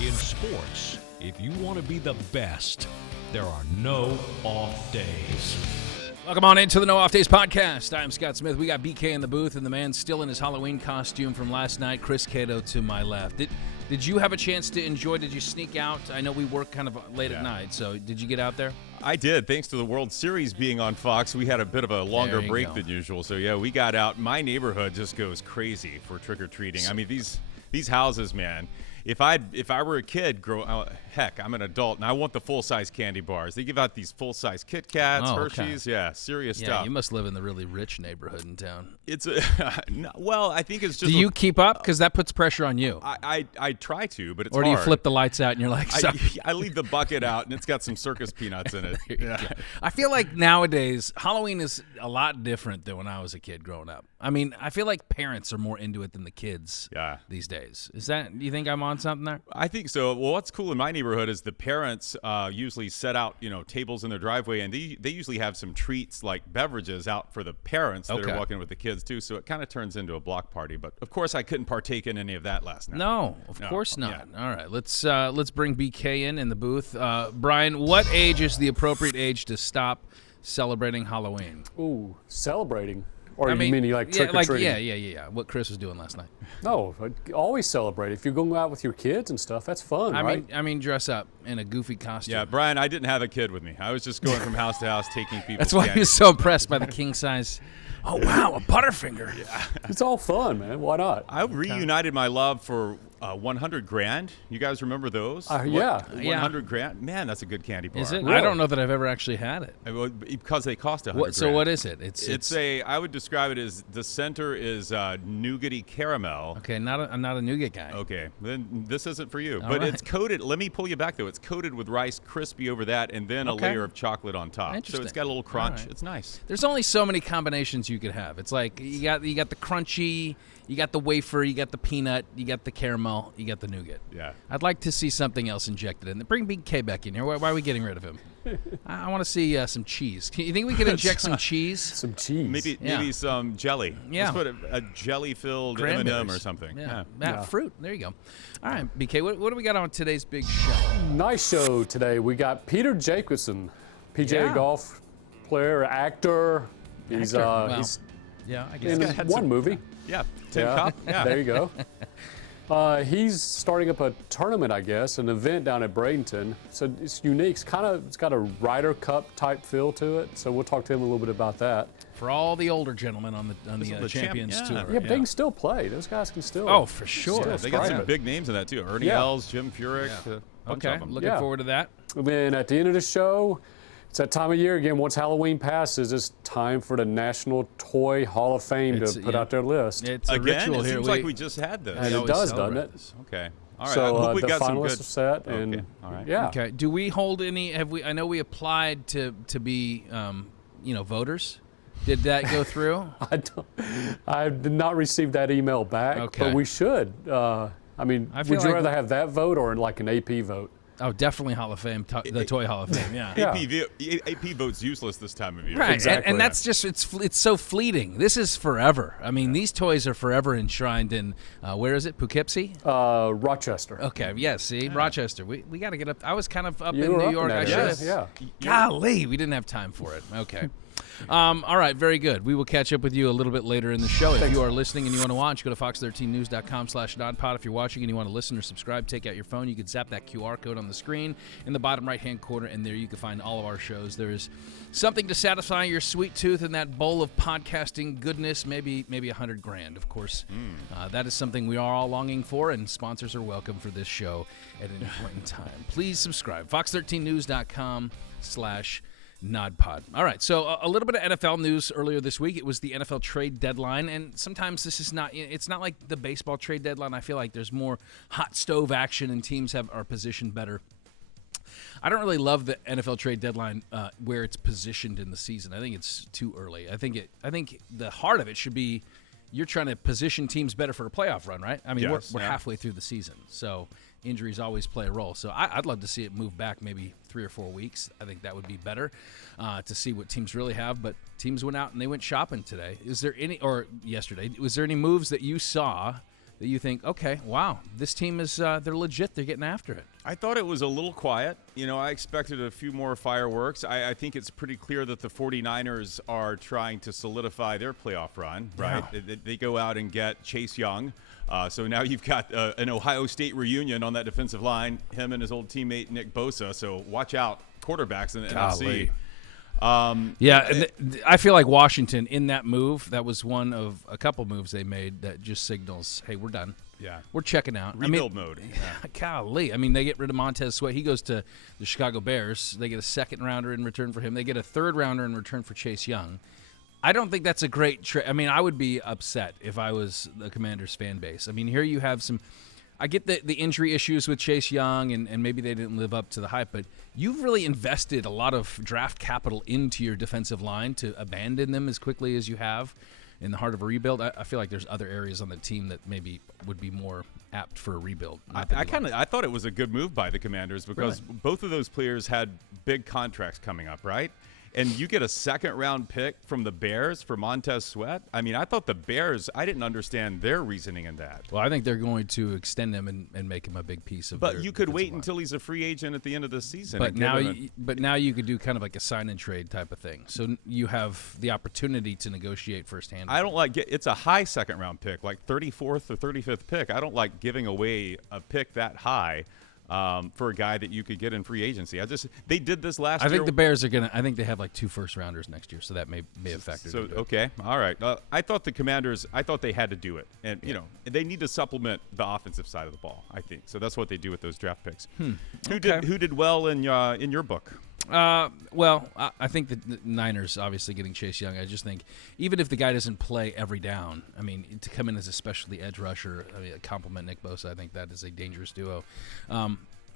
In sports, if you want to be the best, there are no off days. Welcome on into the No Off Days podcast. I'm Scott Smith. We got BK in the booth, and the man still in his Halloween costume from last night, Chris Cato to my left. Did you have a chance to enjoy? Did you sneak out? I know we work kind of late at night, so did you get out there? I did. Thanks to the World Series being on Fox, we had a bit of a longer break than usual. So, yeah, we got out. My neighborhood just goes crazy for trick-or-treating. I mean, these houses, man. If I were a kid, heck, I'm an adult, and I want the full-size candy bars. They give out these full-size Kit Kats, Hershey's. Okay. Yeah, serious stuff. Yeah, you must live in the really rich neighborhood in town. It's well, I think it's just. Do you keep up? Because that puts pressure on you. I try to, but it's hard. Or do hard. You flip the lights out and you're like, I leave the bucket out, and it's got some circus peanuts in it. Yeah. I feel like nowadays, Halloween is a lot different than when I was a kid growing up. I mean, I feel like parents are more into it than the kids these days. Do you think I'm on something there? I think so. Well, what's cool in my neighborhood is the parents usually set out, tables in their driveway, and they usually have some treats like beverages out for the parents that are walking with the kids too. So it kind of turns into a block party. But of course, I couldn't partake in any of that last night. No, of course not. Yeah. All right, let's bring BK in the booth. Brian, what age is the appropriate age to stop celebrating Halloween? Ooh, celebrating. Or you mean you like trick-or-treating? Yeah. What Chris was doing last night. No, always celebrate. If you're going out with your kids and stuff, that's fun, right? I mean, dress up in a goofy costume. Yeah, Brian, I didn't have a kid with me. I was just going from house to house taking people. That's why he was so impressed by the king size. Oh, wow, a Butterfinger. Yeah. It's all fun, man. Why not? I reunited my love for 100 grand. You guys remember those? Yeah. 100 grand. Man, that's a good candy bar. Is it? Really? I don't know that I've ever actually had it. Because they cost 100 grand. So what is it? I would describe it as the center is nougaty caramel. Okay, I'm not a nougat guy. Okay, then this isn't for you. All but right. It's coated. Let me pull you back, though. It's coated with Rice Krispie over that and then a layer of chocolate on top. So it's got a little crunch. Right. It's nice. There's only so many combinations you could have. It's like you got the crunchy, you got the wafer, you got the peanut, you got the caramel, you got the nougat. Yeah. I'd like to see something else injected in. Bring Big K back in here. Why are we getting rid of him? I want to see some cheese. You think we could inject some cheese? Some cheese. Maybe some jelly. Yeah. Let's put a jelly-filled M&M or something. Yeah. Fruit. There you go. All right, BK, what do we got on today's big show? Nice show today. We got Peter Jacobsen, PGA golf player, actor. He's I guess in one movie. Yeah, Tin Cup. Yeah. There you go. He's starting up a tournament, I guess, an event down at Bradenton. So it's unique. It's got a Ryder Cup type feel to it. So we'll talk to him a little bit about that. For all the older gentlemen on the Champions Tour. Yeah, but they can still play. Those guys can still. Oh, for sure. Yeah, they got some big names in that too. Ernie Els, Jim Furyk. Okay, looking forward to that. And then at the end of the show, it's that time of year again. Once Halloween passes, it's time for the National Toy Hall of Fame to put out their list. It's a Again, ritual it here. seems like we just had this. And it does, doesn't it? Okay. All right. So I hope we the got some finalists good. are set. And okay. All right. Yeah. Okay. Do we hold any? I know we applied to be, voters. Did that go through? I did not receive that email back, but we should. Would you rather have that vote or like an AP vote? Oh, definitely Hall of Fame, the Toy Hall of Fame, yeah. AP vote's useless this time of year. Right, exactly. and that's just, it's so fleeting. This is forever. I mean, these toys are forever enshrined in, where is it, Poughkeepsie? Rochester. Okay, Rochester. We got to get up. I was kind of up in New York. Yeah. Golly, we didn't have time for it. Okay. All right, very good. We will catch up with you a little bit later in the show. If you are listening and you want to watch, go to fox13news.com/nodpod. If you're watching and you want to listen or subscribe, take out your phone. You can zap that QR code on the screen in the bottom right-hand corner, and there you can find all of our shows. There is something to satisfy your sweet tooth in that bowl of podcasting goodness, maybe 100 grand, of course. That is something we are all longing for, and sponsors are welcome for this show at any point in time. Please subscribe. fox13news.com/nodpod. All right, so a little bit of NFL news earlier this week. It was the NFL trade deadline, and sometimes it's not like the baseball trade deadline. I feel like there's more hot stove action, and teams are positioned better. I don't really love the NFL trade deadline where it's positioned in the season. I think it's too early. I think the heart of it should be you're trying to position teams better for a playoff run, right? I mean, we're halfway through the season, so injuries always play a role. So I'd love to see it move back maybe 3 or 4 weeks. I think that would be better to see what teams really have. But teams went out and they went shopping today. Yesterday, was there any moves that you saw that you think, okay, wow, this team is they're legit. They're getting after it. I thought it was a little quiet. I expected a few more fireworks. I think it's pretty clear that the 49ers are trying to solidify their playoff run, right? Yeah. They go out and get Chase Young. So now you've got an Ohio State reunion on that defensive line, him and his old teammate Nick Bosa. So watch out, quarterbacks in the NFC. I feel like Washington in that move, that was one of a couple moves they made that just signals, hey, we're done. Yeah. We're checking out. Rebuild mode. Golly. I mean, they get rid of Montez Sweat. He goes to the Chicago Bears. They get a second-rounder in return for him. They get a third-rounder in return for Chase Young. I don't think that's a great trade. I mean, I would be upset if I was the Commanders fan base. I mean, here you have some – I get the injury issues with Chase Young, and maybe they didn't live up to the hype, but you've really invested a lot of draft capital into your defensive line to abandon them as quickly as you have in the heart of a rebuild. I feel like there's other areas on the team that maybe would be more apt for a rebuild. I thought it was a good move by the Commanders because both of those players had big contracts coming up, right? And you get a second-round pick from the Bears for Montez Sweat. I mean, I thought the Bears, I didn't understand their reasoning in that. Well, I think they're going to extend him and make him a big piece of But you could wait until he's a free agent at the end of the season. But now you could do kind of like a sign-and-trade type of thing. So you have the opportunity to negotiate firsthand. I don't like – it's a high second-round pick, like 34th or 35th pick. I don't like giving away a pick that high. For a guy that you could get in free agency. They did this last year. I think the Bears are going to – I think they have like 2 first-rounders next year, so that may affect it. So, okay. All right. I thought the Commanders – I thought they had to do it. And, they need to supplement the offensive side of the ball, I think. So that's what they do with those draft picks. Who did well in your book? Well, I think the Niners obviously getting Chase Young. I just think even if the guy doesn't play every down, I mean, to come in as a specialty edge rusher, compliment Nick Bosa, I think that is a dangerous duo.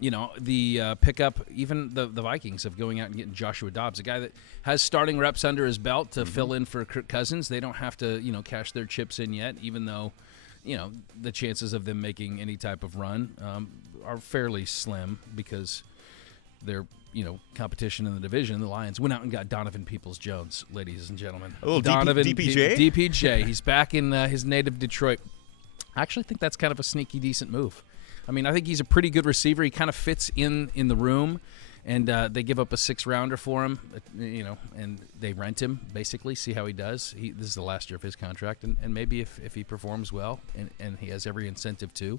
The pickup, even the Vikings of going out and getting Joshua Dobbs, a guy that has starting reps under his belt to fill in for Kirk Cousins. They don't have to, cash their chips in yet, even though, the chances of them making any type of run are fairly slim because they're competition in the division. The Lions went out and got Donovan Peoples-Jones, ladies and gentlemen. A little Donovan DPJ? DPJ. He's back in his native Detroit. I actually think that's kind of a sneaky, decent move. I mean, I think he's a pretty good receiver. He kind of fits in the room, and they give up a 6-rounder for him, and they rent him, basically, see how he does. This is the last year of his contract, and maybe if he performs well, and he has every incentive to,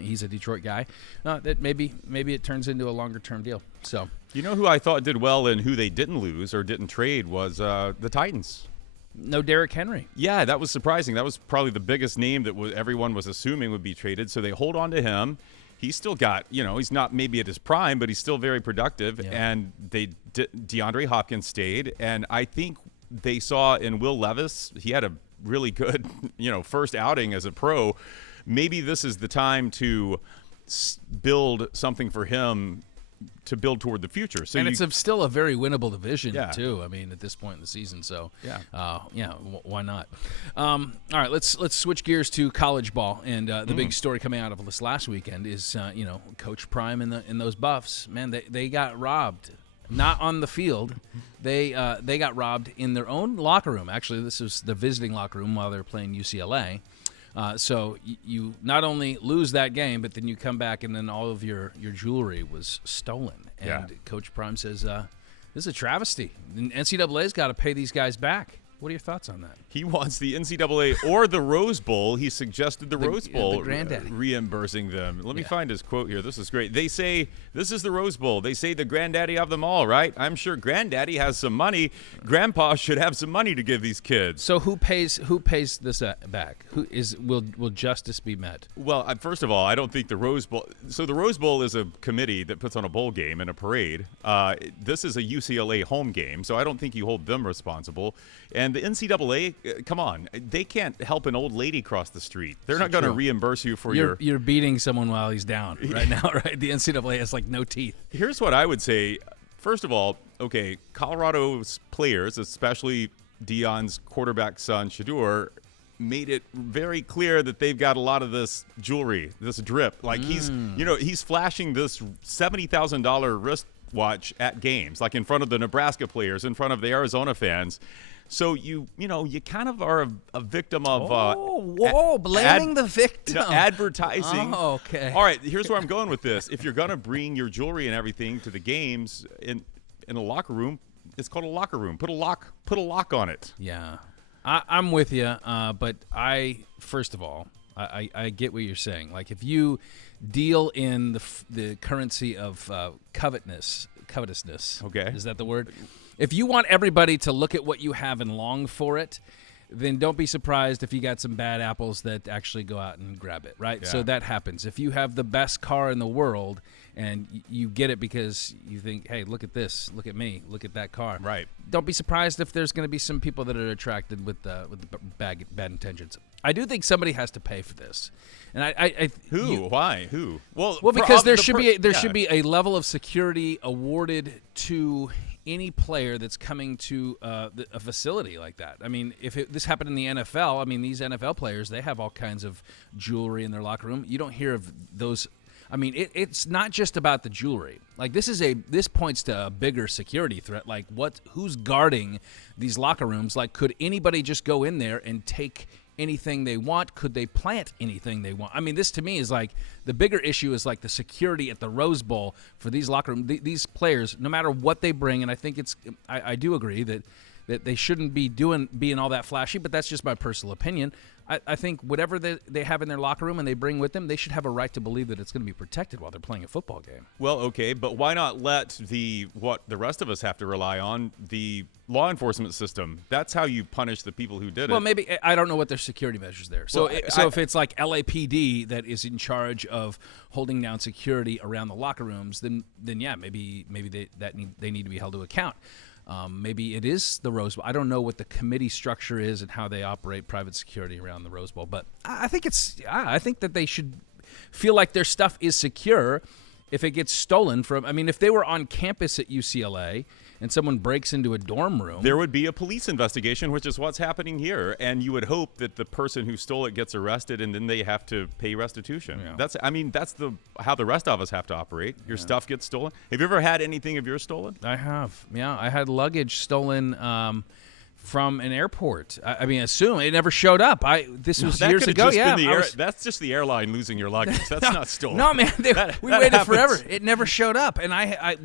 he's a Detroit guy, that maybe it turns into a longer-term deal. So, who I thought did well and who they didn't lose or didn't trade was the Titans. No Derrick Henry. Yeah, that was surprising. That was probably the biggest name that everyone was assuming would be traded. So they hold on to him. He's still got, he's not maybe at his prime, but he's still very productive. Yeah. And DeAndre Hopkins stayed. And I think they saw in Will Levis, he had a really good, first outing as a pro. Maybe this is the time to build something for him to build toward the future. So and it's still a very winnable division, too. I mean, at this point in the season. So, why not? All right, let's switch gears to college ball. And the big story coming out of this last weekend is, Coach Prime in those Buffs. Man, they got robbed. Not on the field. They got robbed in their own locker room. Actually, this was the visiting locker room while they were playing UCLA. So you not only lose that game, but then you come back and then all of your jewelry was stolen. And Coach Prime says, this is a travesty. The NCAA's got to pay these guys back. What are your thoughts on that? He wants the NCAA or the Rose Bowl. He suggested the Rose Bowl reimbursing them. Let me find his quote here. This is great. They say, this is the Rose Bowl. They say the granddaddy of them all, right? I'm sure granddaddy has some money. Grandpa should have some money to give these kids. So who pays this back? Will justice be met? Well, first of all, I don't think the Rose Bowl. So the Rose Bowl is a committee that puts on a bowl game and a parade. This is a UCLA home game, so I don't think you hold them responsible. And the NCAA, come on, they can't help an old lady cross the street. They're not going to reimburse you for You're beating someone while he's down right now, right? The NCAA has like no teeth. Here's what I would say. First of all, okay, Colorado's players, especially Deion's quarterback son, Shedeur, made it very clear that they've got a lot of this jewelry, this drip. Like he's flashing this $70,000 wristwatch at games, like in front of the Nebraska players, in front of the Arizona fans. So you kind of are a victim of blaming the victim. Advertising. Oh, okay. All right, here's where I'm going with this. If you're going to bring your jewelry and everything to the games in a locker room, it's called a locker room. Put a lock on it. Yeah. I'm with you, but first of all, I get what you're saying. Like, if you deal in the currency of covetousness, okay, is that the word? If you want everybody to look at what you have and long for it, then don't be surprised if you got some bad apples that actually go out and grab it, right? Yeah. So that happens. If you have the best car in the world and you get it because you think, hey, look at this, look at me, look at that car. Right. Don't be surprised if there's going to be some people that are attracted with the bad intentions. I do think somebody has to pay for this, and Why? Who? Well, because there should be a level of security awarded to any player that's coming to a facility like that. I mean, if this happened in the NFL, I mean, these NFL players, they have all kinds of jewelry in their locker room. You don't hear of those. I mean, it's not just about the jewelry. Like, this points to a bigger security threat. Like, who's guarding these locker rooms? Like, could anybody just go in there and take anything they want? Could they plant anything they want? I mean, this to me is like the bigger issue is like the security at the Rose Bowl for these locker rooms. These players, no matter what they bring, and I think I do agree that they shouldn't be being all that flashy, but that's just my personal opinion. I think whatever they have in their locker room and they bring with them, they should have a right to believe that it's going to be protected while they're playing a football game. Well, okay, but why not let what the rest of us have to rely on, the law enforcement system? That's how you punish the people who did it. Well, maybe I don't know what their security measures there. So, if it's like LAPD that is in charge of holding down security around the locker rooms, then yeah, maybe they need to be held to account. Maybe it is the Rose Bowl. I don't know what the committee structure is and how they operate private security around the Rose Bowl, but I think that they should feel like their stuff is secure if it gets stolen from. I mean, if they were on campus at UCLA and someone breaks into a dorm room, there would be a police investigation, which is what's happening here, and you would hope that the person who stole it gets arrested and then they have to pay restitution. Yeah. That's how the rest of us have to operate. Your stuff gets stolen. Have you ever had anything of yours stolen? I have. Yeah, I had luggage stolen from an airport. I mean, assume it never showed up. This was years ago. Yeah, that's just the airline losing your luggage. That's not stolen. No, man, we waited forever. It never showed up, and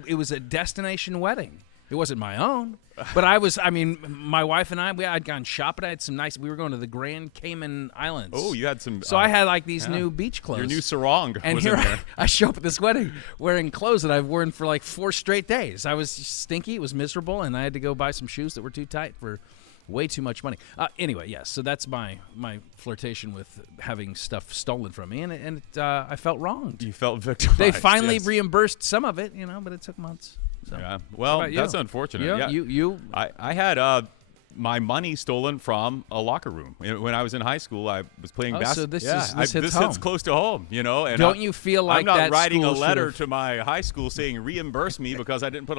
it was a destination wedding. It wasn't my own, but my wife and I'd gone shopping. I had some nice. We were going to the Grand Cayman Islands. Oh, you had some. So I had like these new beach clothes. Your new sarong. And was here in there. I show up at this wedding wearing clothes that I've worn for like 4 straight days. I was stinky. It was miserable, and I had to go buy some shoes that were too tight for way too much money. Anyway, yes. So that's my flirtation with having stuff stolen from me, and I felt wronged. You felt victimized. They finally reimbursed some of it, but it took months. So. Yeah. Well, that's unfortunate. Yeah. I had my money stolen from a locker room when I was in high school. I was playing basketball. So this hits close to home, And don't you feel like I'm not that writing a letter to my high school saying reimburse me because I didn't put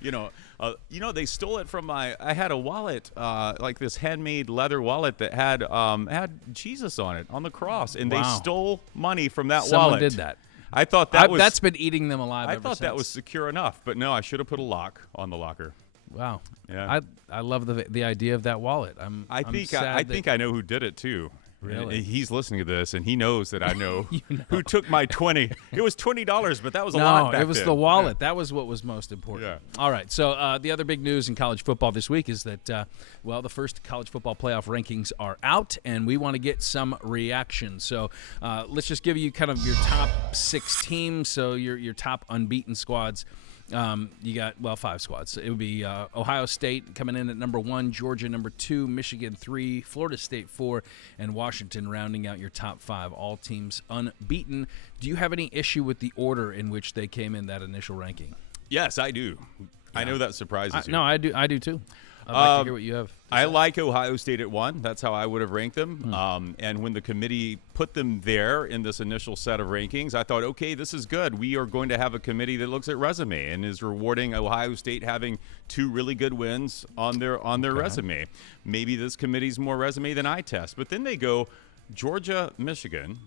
they stole it from I had a wallet, like this handmade leather wallet that had Jesus on it, on the cross, and they stole money from that wallet. Someone did that. I thought that's been eating them alive. I thought that was secure enough, but no, I should have put a lock on the locker. Wow. Yeah. I love the idea of that wallet. I think I know who did it too. Really? And he's listening to this, and he knows that I know, who took my $20. It was $20, but that was a lot back then. No, it was the wallet. Yeah. That was what was most important. Yeah. All right. So the other big news in college football this week is that, the first college football playoff rankings are out, and we want to get some reaction. So let's just give you kind of your top 6 teams, so your top unbeaten squads. You got 5 squads. It would be Ohio State coming in at number 1, Georgia number 2, Michigan 3, Florida State 4, and Washington rounding out your top 5. All teams unbeaten. Do you have any issue with the order in which they came in that initial ranking? Yes, I do. Yeah. I know that surprises you. No, I do too. I'd like to hear what you have. I like Ohio State at 1. That's how I would have ranked them. And when the committee put them there in this initial set of rankings, I thought, okay, this is good. We are going to have a committee that looks at resume and is rewarding Ohio State having 2 really good wins on their resume. Maybe this committee's more resume than eye test. But then they go Georgia, Michigan,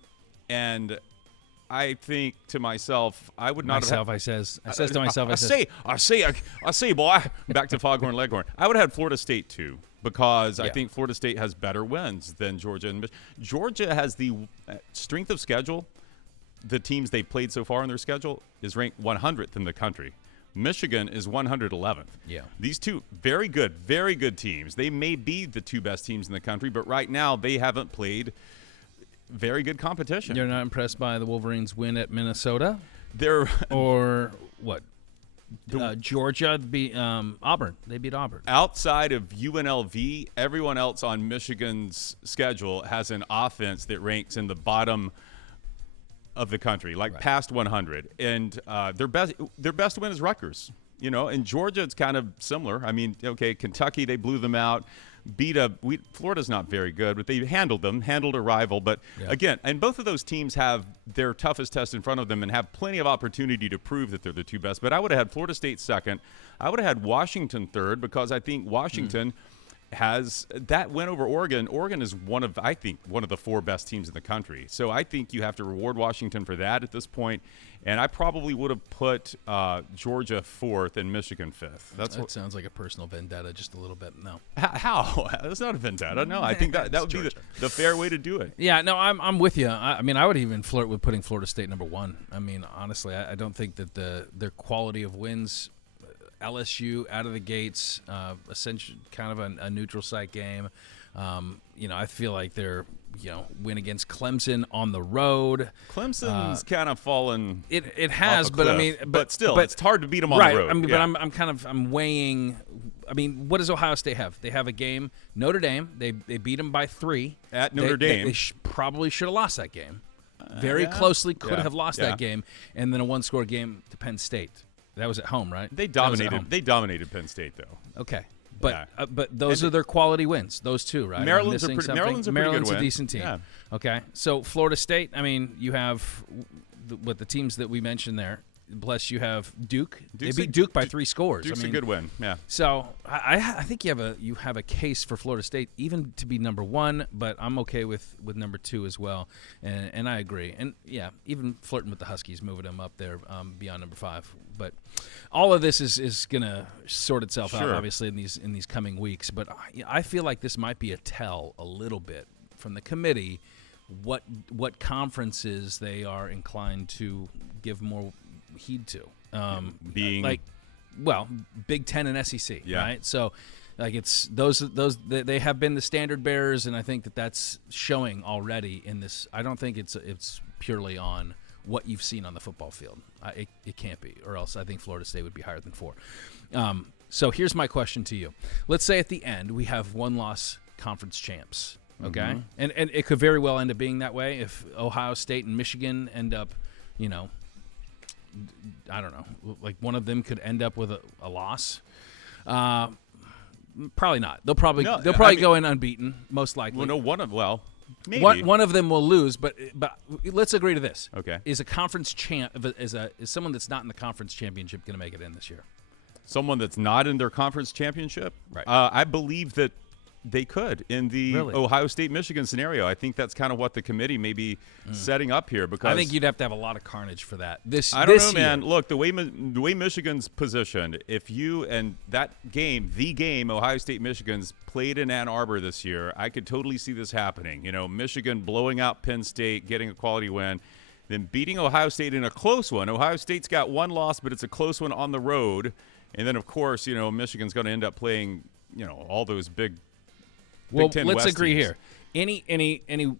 and I think to myself, I would not have. I says to myself, I say, boy, back to Foghorn Leghorn. I would have had Florida State 2. because I think Florida State has better wins than Georgia. And Georgia has the strength of schedule. The teams they played so far in their schedule is ranked 100th in the country. Michigan is 111th. Yeah. These two very good teams. They may be the two best teams in the country, but right now they haven't played very good competition. You're not impressed by the Wolverines' win at Minnesota? They're or what? Georgia beat Auburn. They beat Auburn. Outside of UNLV, everyone else on Michigan's schedule has an offense that ranks in the bottom of the country, like past 100. And their best win is Rutgers. You know, in Georgia, it's kind of similar. I mean, okay, Kentucky, they blew them out. Florida's not very good, but they handled a rival. But again, and both of those teams have their toughest test in front of them and have plenty of opportunity to prove that they're the two best. But I would have had Florida State second. I would have had Washington third, because I think Washington has that win over Oregon. Oregon is one of the four best teams in the country. So I think you have to reward Washington for that at this point. And I probably would have put Georgia fourth and Michigan fifth. That sounds like a personal vendetta just a little bit. No. How? That's not a vendetta. No, I think that would be the fair way to do it. Yeah, no, I'm with you. I mean, I would even flirt with putting Florida State number one. I mean, honestly, I don't think that their quality of wins, LSU out of the gates, essentially kind of a neutral site game. I feel like they're, win against Clemson on the road. Clemson's kind of fallen. It has, but I mean, but still, it's hard to beat them on the road. I mean, but I'm weighing. I mean, what does Ohio State have? They have a game. Notre Dame. They beat them by 3 at Notre Dame. They probably should have lost that game. Very closely could have lost that game, and then a one-score game to Penn State. That was at home, right? They dominated. They dominated Penn State, though. Okay, but those are their quality wins. Those two, right? Maryland's a pretty good win. A decent team. Yeah. Okay, so Florida State. I mean, you have the teams that we mentioned there. Plus, you have Duke. They beat Duke by 3 scores. Duke's a good win. Yeah. So I think you have a case for Florida State even to be number 1, but I'm okay with number 2 as well, and I agree. And yeah, even flirting with the Huskies, moving them up there beyond number 5. But all of this is going to sort itself out, obviously, in these coming weeks. But I feel like this might be a tell a little bit from the committee what conferences they are inclined to give more heed to, being Big Ten and SEC, right? So, it's those they have been the standard bearers, and I think that's showing already in this. I don't think it's purely on what you've seen on the football field. It can't be, or else I think Florida State would be higher than 4. So here's my question to you: let's say at the end we have 1-loss conference champs, okay, and it could very well end up being that way if Ohio State and Michigan end up, I don't know, like one of them could end up with a loss. Probably not. They'll probably go in unbeaten, most likely. Maybe one of them will lose, but let's agree to this. Okay, is a conference champ is someone that's not in the conference championship going to make it in this year? Someone that's not in their conference championship, right? I believe that they could in the Ohio State-Michigan scenario. I think that's kind of what the committee may be setting up here. Because I think you'd have to have a lot of carnage for that. I don't know, man. Look, the way Michigan's positioned, if you and the game Ohio State-Michigan's played in Ann Arbor this year, I could totally see this happening. Michigan blowing out Penn State, getting a quality win, then beating Ohio State in a close one. Ohio State's got 1 loss, but it's a close one on the road. And then, of course, Michigan's going to end up playing, all those big Ten let's West agree teams. here. Any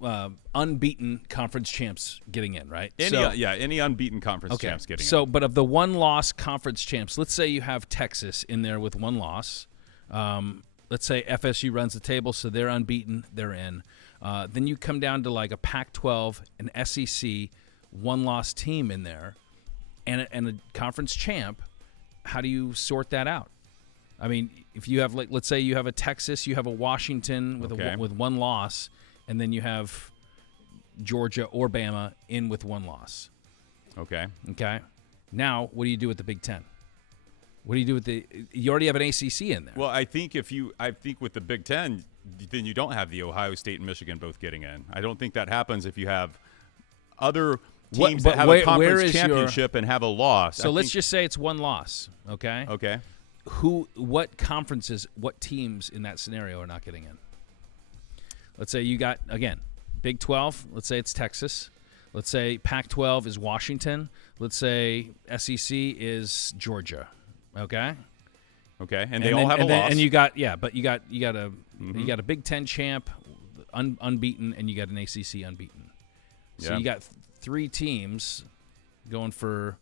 unbeaten conference champs getting in, right? Any unbeaten conference champs getting in. So, but of the 1-loss conference champs, let's say you have Texas in there with 1 loss. Let's say FSU runs the table, so they're unbeaten, they're in. Then you come down to like a Pac-12, an SEC 1-loss team in there, and a conference champ. How do you sort that out? I mean, if you have, let's say you have a Texas, you have a Washington with 1 loss, and then you have Georgia or Bama in with 1 loss. Okay. Now, what do you do with the Big Ten? What do you do with you already have an ACC in there. Well, I think with the Big Ten, then you don't have the Ohio State and Michigan both getting in. I don't think that happens if you have other teams that have a conference championship and have a loss. So let's just say it's 1 loss, okay? Okay. what conferences, what teams in that scenario are not getting in? Let's say you got, again, Big 12. Let's say it's Texas. Let's say Pac-12 is Washington. Let's say SEC is Georgia. Okay. Okay, and they all have a loss. And you got a Big Ten champ, unbeaten, and you got an ACC unbeaten. So you got 3 teams going for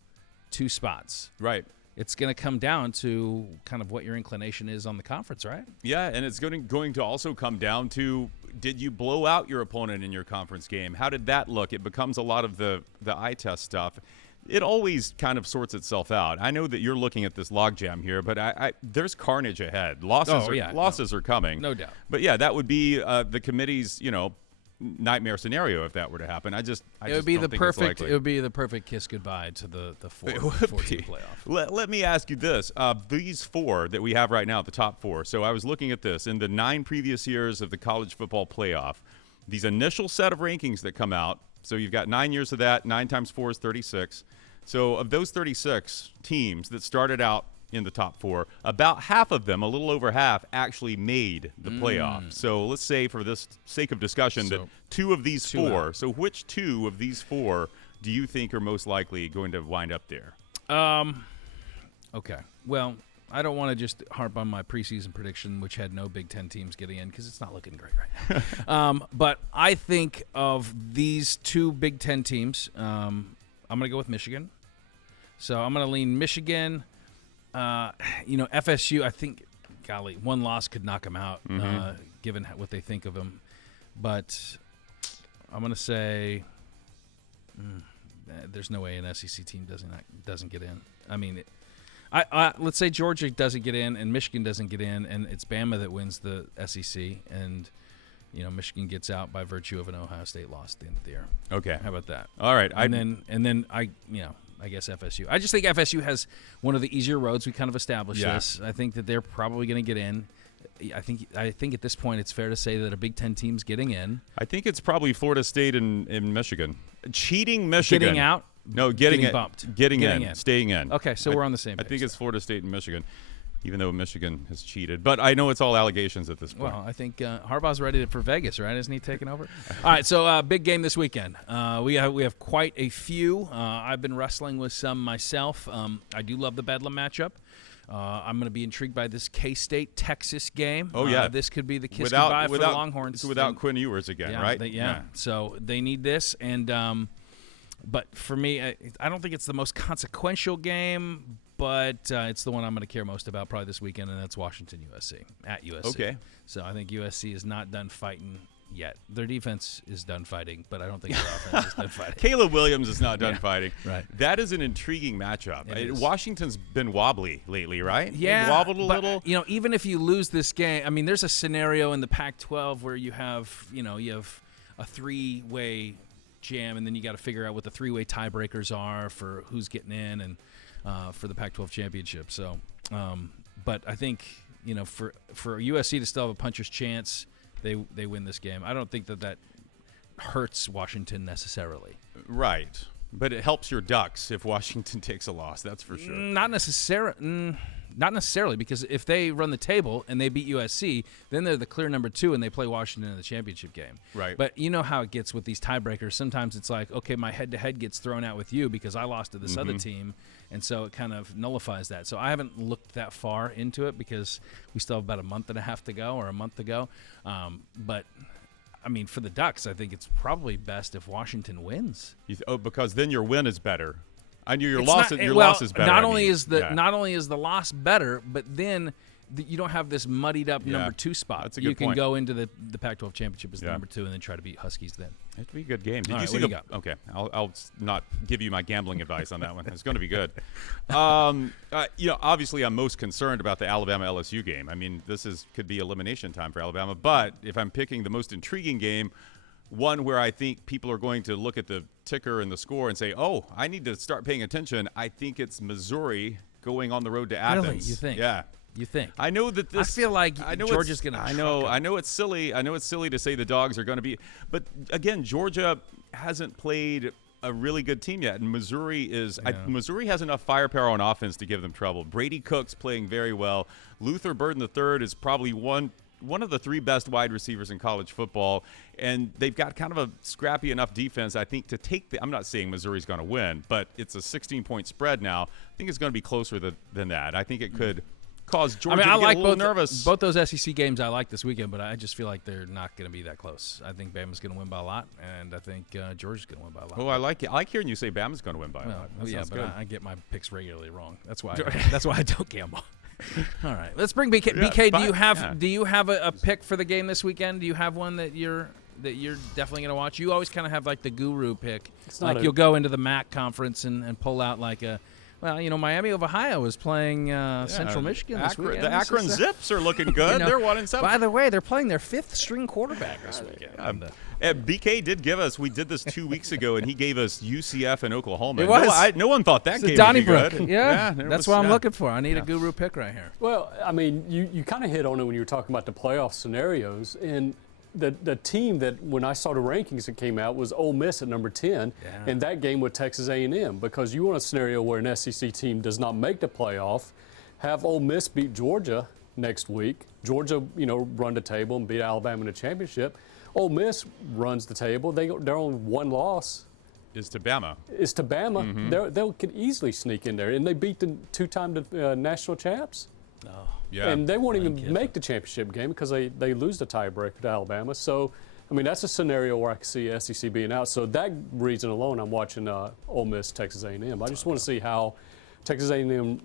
2 spots. Right. It's going to come down to kind of what your inclination is on the conference, right? Yeah, and it's going to also come down to, did you blow out your opponent in your conference game? How did that look? It becomes a lot of the eye test stuff. It always kind of sorts itself out. I know that you're looking at this logjam here, but there's carnage ahead. Losses are coming. No doubt. But, yeah, that would be the committee's, nightmare scenario if that were to happen. It would be the perfect kiss goodbye to the 4-team playoff. Let me ask you this: these 4 that we have right now, the top 4. So I was looking at this in the 9 previous years of the college football playoff. These initial set of rankings that come out. So you've got 9 years of that. 9 times 4 is 36. So of those 36 teams that started out in the top 4, about half of them, a little over half, actually made the playoff. So let's say, for this sake of discussion, that 2 of these 4. So which 2 of these 4 do you think are most likely going to wind up there? Okay. Well, I don't want to just harp on my preseason prediction, which had no Big Ten teams getting in, because it's not looking great right now. But I think of these 2 Big Ten teams, I'm going to go with Michigan. So I'm going to lean Michigan. FSU, I think, golly, 1 loss could knock them out, given what they think of them. But I'm going to say there's no way an SEC team doesn't get in. I mean, let's say Georgia doesn't get in and Michigan doesn't get in, and it's Bama that wins the SEC, and Michigan gets out by virtue of an Ohio State loss at the end of the year. Okay, how about that? All right, and then I guess FSU. I just think FSU has one of the easier roads. We kind of established this. I think that they're probably going to get in. I think at this point it's fair to say that a Big Ten team's getting in. I think it's probably Florida State and Michigan. Cheating Michigan. Getting out? No, getting bumped. Getting in. Staying in. Okay, so we're on the same page. I think it's Florida State and Michigan, even though Michigan has cheated. But I know it's all allegations at this point. Well, I think Harbaugh's ready for Vegas, right? Isn't he taking over? All right, so big game this weekend. We have quite a few. I've been wrestling with some myself. I do love the Bedlam matchup. I'm going to be intrigued by this K-State Texas game. Oh yeah, this could be the kiss goodbye for the Longhorns. It's without Quinn Ewers again, right? So they need this, and but for me, I don't think it's the most consequential game, but it's the one I'm going to care most about probably this weekend, and that's Washington-USC at USC. Okay. So I think USC is not done fighting yet. Their defense is done fighting, but I don't think their offense is done fighting. Caleb Williams is not done fighting. Right. That is an intriguing matchup. Washington's been wobbly lately, right? Yeah. They've wobbled a little. Even if you lose this game, I mean, there's a scenario in the Pac-12 where you have a 3-way jam, and then you got to figure out what the 3-way tiebreakers are for who's getting in and for the Pac-12 championship. So, but I think for USC to still have a puncher's chance, they win this game. I don't think that hurts Washington necessarily. Right, but it helps your Ducks if Washington takes a loss. That's for sure. Not necessarily, because if they run the table and they beat USC, then they're the clear number 2 and they play Washington in the championship game. Right. But you know how it gets with these tiebreakers. Sometimes it's like, okay, my head-to-head gets thrown out with you because I lost to this other team, and so it kind of nullifies that. So I haven't looked that far into it because we still have about a month and a half to go or a month to go. But I mean, for the Ducks, I think it's probably best if Washington wins. Because then your win is better. I knew your loss is better. Not only is the loss better, but then you don't have this muddied up number 2 spot. That's a good You can point. go into the Pac-12 championship as the number 2 and then try to beat Huskies then. It'd be a good game. Did All you right, see what do you got? Okay, I'll not give you my gambling advice on that one. It's going to be good. Obviously, I'm most concerned about the Alabama-LSU game. I mean, could be elimination time for Alabama. But if I'm picking the most intriguing game, one where I think people are going to look at the ticker and the score and say, oh, I need to start paying attention, I think it's Missouri going on the road to Athens. Really? You think? Yeah. You think? I know that this. I feel like Georgia's going to. I know it's silly. I know it's silly to say the Dogs are going to be, but again, Georgia hasn't played a really good team yet. And Missouri Missouri has enough firepower on offense to give them trouble. Brady Cook's playing very well. Luther Burden III is probably one of the 3 best wide receivers in college football, and they've got kind of a scrappy enough defense, I think, to take I'm not saying Missouri's going to win, but it's a 16-point spread now. I think it's going to be closer than that. I think it could cause Georgia to get a little nervous. Both those SEC games I like this weekend, but I just feel like they're not going to be that close. I think Bama's going to win by a lot, and I think Georgia's going to win by a lot. Oh, I like it. I like hearing you say Bama's going to win by a lot. That yeah, but good. I get my picks regularly wrong. That's why I don't gamble. All right, let's bring BK. Yeah, BK, do you have a pick for the game this weekend? Do you have one that you're definitely going to watch? You always kind of have like the guru pick. You'll go into the MAC conference and pull out like a. Well, Miami of Ohio is playing Central Michigan this weekend. The Akron Zips are looking good. They're 1-7. By the way, they're playing their 5th-string quarterback this weekend. BK did give us. We did this 2 weeks ago, and he gave us UCF and Oklahoma. It was. No one thought that game would be good. Yeah, that's what I'm looking for. I need a guru pick right here. Well, I mean, you kind of hit on it when you were talking about the playoff scenarios, and the team that when I saw the rankings that came out was Ole Miss at number 10, and that game with Texas A&M, because you want a scenario where an SEC team does not make the playoff, have Ole Miss beat Georgia next week. Georgia, run the table and beat Alabama in the championship. Ole Miss runs the table. They're on 1 loss. Is to Bama. Mm-hmm. They could easily sneak in there, and they beat the 2-time national champs. Oh. Yeah. And they won't even make the championship game because they lose the tiebreaker to Alabama. So, I mean, that's a scenario where I can see SEC being out. So that reason alone, I'm watching Ole Miss, Texas A&M. I just want to see how Texas A&M,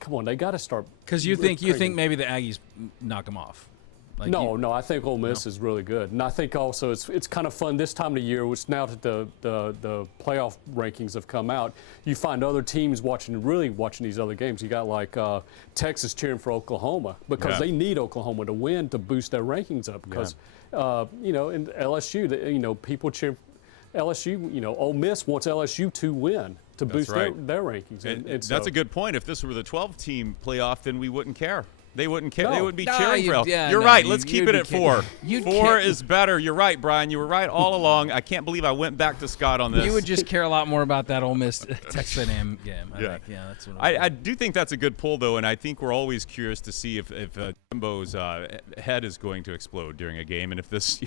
come on, they got to start. Because you think maybe the Aggies knock them off. No, I think Ole Miss is really good, and I think also it's kind of fun this time of year, which now that the playoff rankings have come out, you find other teams watching these other games. You got like Texas cheering for Oklahoma because they need Oklahoma to win to boost their rankings up. Because in LSU, people cheer LSU. Ole Miss wants LSU to win to boost their rankings. And that's a good point. If this were the 12-team playoff, then we wouldn't care. They wouldn't care. No. They wouldn't be cheering for LSU. You're right. Let's keep it at 4. 4 is better. You're right, Brian. You were right all along. I can't believe I went back to Scott on this. You would just care a lot more about that Ole Miss Texas A&M game. That's what I do think that's a good pull, though, and I think we're always curious to see if Jimbo's head is going to explode during a game, and if this,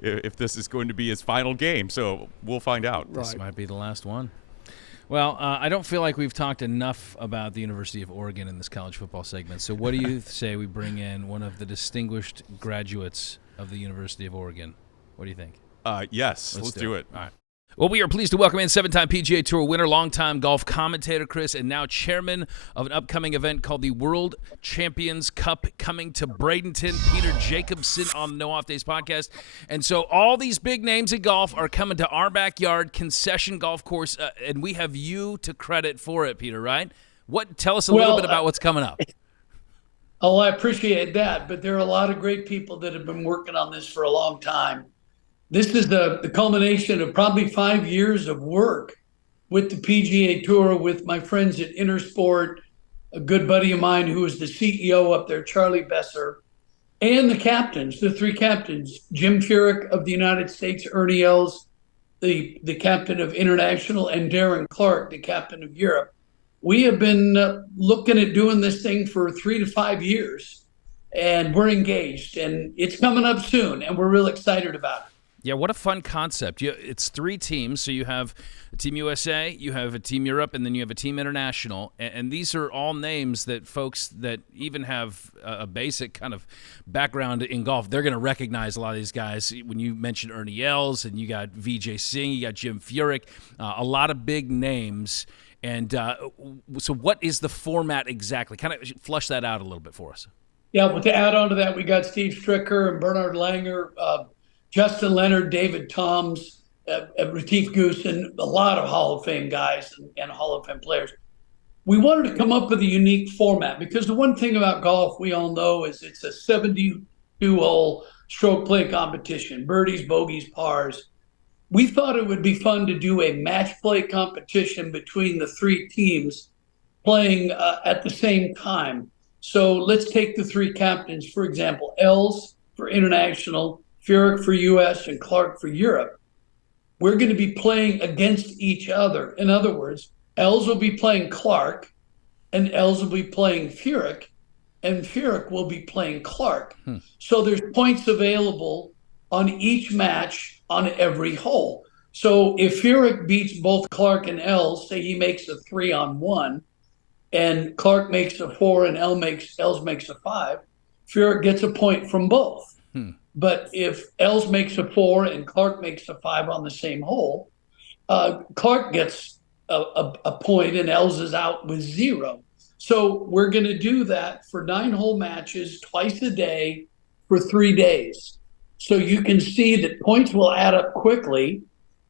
if this is going to be his final game. So we'll find out. Right. This might be the last one. Well, I don't feel like we've talked enough about the University of Oregon in this college football segment. So what do you say we bring in one of the distinguished graduates of the University of Oregon? What do you think? Yes, let's do it. All right. Well, we are pleased to welcome in 7-time PGA Tour winner, longtime golf commentator Chris, and now chairman of an upcoming event called the World Champions Cup coming to Bradenton, Peter Jacobsen on the No Off Days podcast. And so all these big names in golf are coming to our backyard concession golf course, and we have you to credit for it, Peter, right? Tell us a little bit about what's coming up. Oh, I appreciate that, but there are a lot of great people that have been working on this for a long time. This is the culmination of probably 5 years of work with the PGA Tour, with my friends at Intersport, a good buddy of mine who is the CEO up there, Charlie Besser, and the captains, the 3 captains, Jim Furyk of the United States, Ernie Els, the captain of International, and Darren Clark, the captain of Europe. We have been looking at doing this thing for 3 to 5 years, and we're engaged, and it's coming up soon, and we're real excited about it. Yeah, what a fun concept. It's 3 teams, so you have a Team USA, you have a Team Europe, and then you have a Team International. And these are all names that folks that even have a basic kind of background in golf, they're going to recognize a lot of these guys. When you mentioned Ernie Els, and you got Vijay Singh, you got Jim Furyk, a lot of big names. And so what is the format exactly? Kind of flush that out a little bit for us. Yeah, well, to add on to that, we got Steve Stricker and Bernard Langer, Justin Leonard, David Toms, Retief Goosen, a lot of Hall of Fame guys and Hall of Fame players. We wanted to come up with a unique format because the one thing about golf we all know is it's a 72-hole stroke play competition, birdies, bogeys, pars. We thought it would be fun to do a match play competition between the 3 teams playing at the same time. So let's take the 3 captains, for example, Els for International, Furyk for U.S., and Clark for Europe. we're going to be playing against each other. In other words, Els will be playing Clark, and Els will be playing Furyk, and Furyk will be playing Clark. So there's points available on each match on every hole. So if Furyk beats both Clark and Els, say he makes a 3-on-1, and Clark makes a 4 and Els makes a 5, Furyk gets a point from both. But if Els makes a 4 and Clark makes a 5 on the same hole, Clark gets a point and Els is out with 0. So we're going to do that for 9-hole matches twice a day for 3 days. So you can see that points will add up quickly,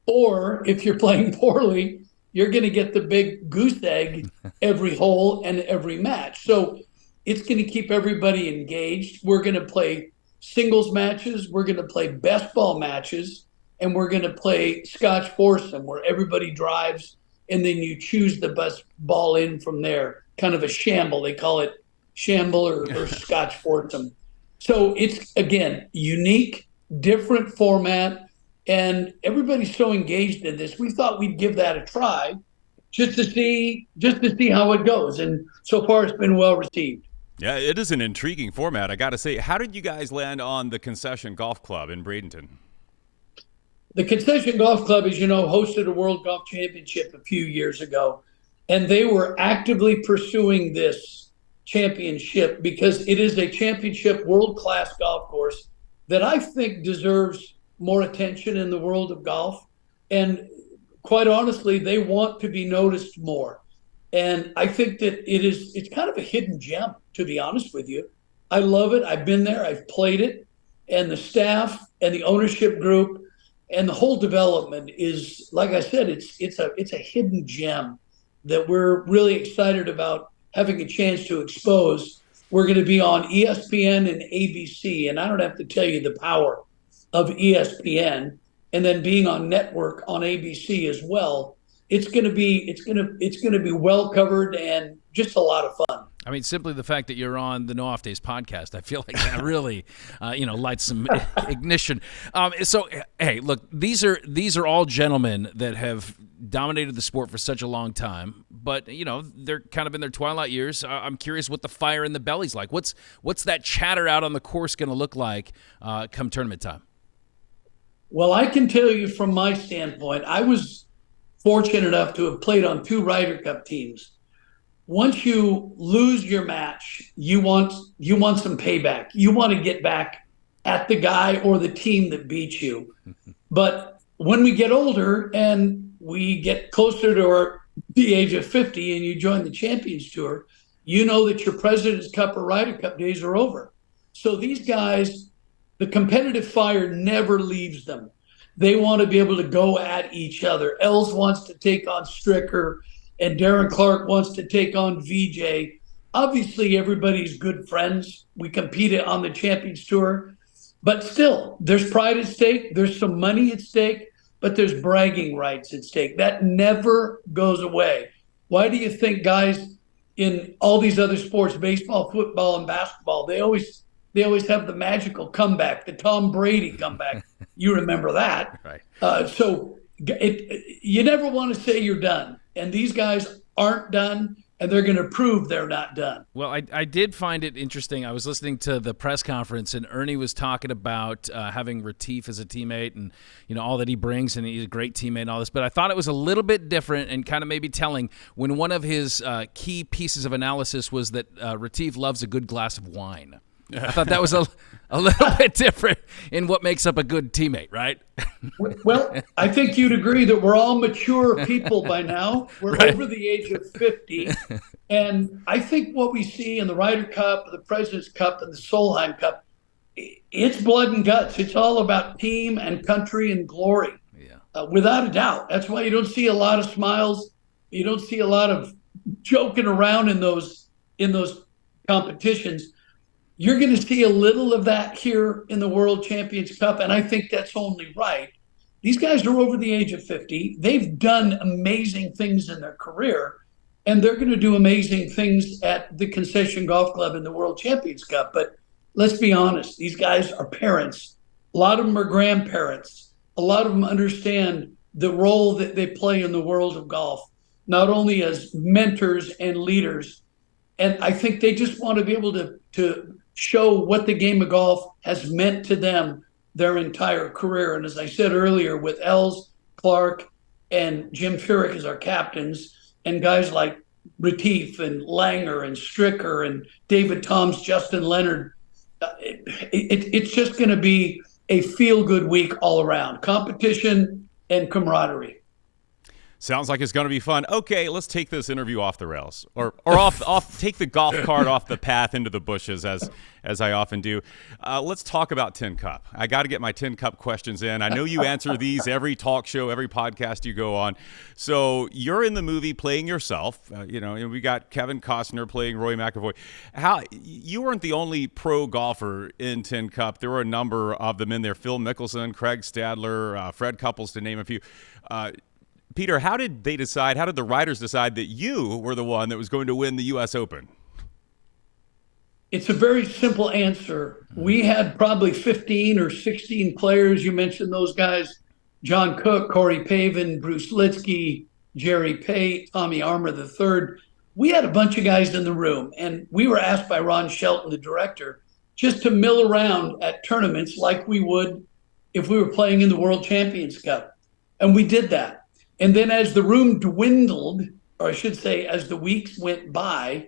or if you're playing poorly, you're going to get the big goose egg every hole and every match. So it's going to keep everybody engaged. We're going to play singles matches. We're going to play best ball matches, and we're going to play Scotch foursome where everybody drives and then you choose the best ball in from there. Kind of a shamble. They call it shamble or Scotch foursome. So it's, again, unique, different format, and everybody's so engaged in this. We thought we'd give that a try just to see how it goes. And so far it's been well received. Yeah, it is an intriguing format, I got to say. How did you guys land on the Concession Golf Club in Bradenton? The Concession Golf Club, as you know, hosted a World Golf Championship a few years ago, and they were actively pursuing this championship because it is a championship world-class golf course that I think deserves more attention in the world of golf. And quite honestly, they want to be noticed more. And I think that it's kind of a hidden gem, to be honest with you. I love it. I've been there. I've played it. And the staff and the ownership group and the whole development is, like I said, it's a hidden gem that we're really excited about having a chance to expose. We're going to be on ESPN and ABC, and I don't have to tell you the power of ESPN, and then being on network on ABC as well. It's going to be well covered and just a lot of fun. I mean, simply the fact that you're on the No Off Days podcast, I feel like that really, lights some ignition. So, hey, look, these are all gentlemen that have dominated the sport for such a long time, but they're kind of in their twilight years. I'm curious what the fire in the belly's like. What's that chatter out on the course going to look like come tournament time? Well, I can tell you from my standpoint, I was fortunate enough to have played on 2 Ryder Cup teams. Once you lose your match, you want some payback. You want to get back at the guy or the team that beat you. But when we get older and we get closer to the age of 50 and you join the Champions Tour, you know that your President's Cup or Ryder Cup days are over. So these guys, the competitive fire never leaves them. They want to be able to go at each other. Els wants to take on Stricker, and Darren Clark wants to take on VJ. Obviously, everybody's good friends. We competed on the Champions Tour. But still, there's pride at stake. There's some money at stake, but there's bragging rights at stake. That never goes away. Why do you think guys in all these other sports, baseball, football, and basketball, they always have the magical comeback, the Tom Brady comeback. You remember that. Right. So you never want to say you're done. And these guys aren't done, and they're going to prove they're not done. Well, I did find it interesting. I was listening to the press conference, and Ernie was talking about having Retief as a teammate and, all that he brings, and he's a great teammate and all this. But I thought it was a little bit different and kind of maybe telling when one of his key pieces of analysis was that Retief loves a good glass of wine. I thought that was a little bit different in what makes up a good teammate, right? Well, I think you'd agree that we're all mature people by now. We're right. Over the age of 50. And I think what we see in the Ryder Cup, the President's Cup, and the Solheim Cup, it's blood and guts. It's all about team and country and glory, without a doubt. That's why you don't see a lot of smiles. You don't see a lot of joking around in those competitions. You're going to see a little of that here in the World Champions Cup, and I think that's only right. These guys are over the age of 50. They've done amazing things in their career, and they're going to do amazing things at the Concession Golf Club in the World Champions Cup. But let's be honest, these guys are parents. A lot of them are grandparents. A lot of them understand the role that they play in the world of golf, not only as mentors and leaders. And I think they just want to be able to show what the game of golf has meant to them their entire career. And as I said earlier, with Els, Clark, and Jim Furyk as our captains, and guys like Retief and Langer and Stricker and David Toms, Justin Leonard, it's just going to be a feel-good week all around. Competition and camaraderie. Sounds like it's going to be fun. Okay, let's take this interview off the rails, or off. Take the golf cart off the path into the bushes, as I often do. Let's talk about Tin Cup. I got to get my Tin Cup questions in. I know you answer these every talk show, every podcast you go on. So you're in the movie playing yourself. And we got Kevin Costner playing Roy McIlroy. You weren't the only pro golfer in Tin Cup. There were a number of them in there. Phil Mickelson, Craig Stadler, Fred Couples, to name a few. Peter, how did the writers decide that you were the one that was going to win the U.S. Open? It's a very simple answer. We had probably 15 or 16 players. You mentioned those guys: John Cook, Corey Pavin, Bruce Litsky, Jerry Pate, Tommy Armour III. We had a bunch of guys in the room, and we were asked by Ron Shelton, the director, just to mill around at tournaments like we would if we were playing in the World Champions Cup. And we did that. And then as the room dwindled, or I should say, as the weeks went by,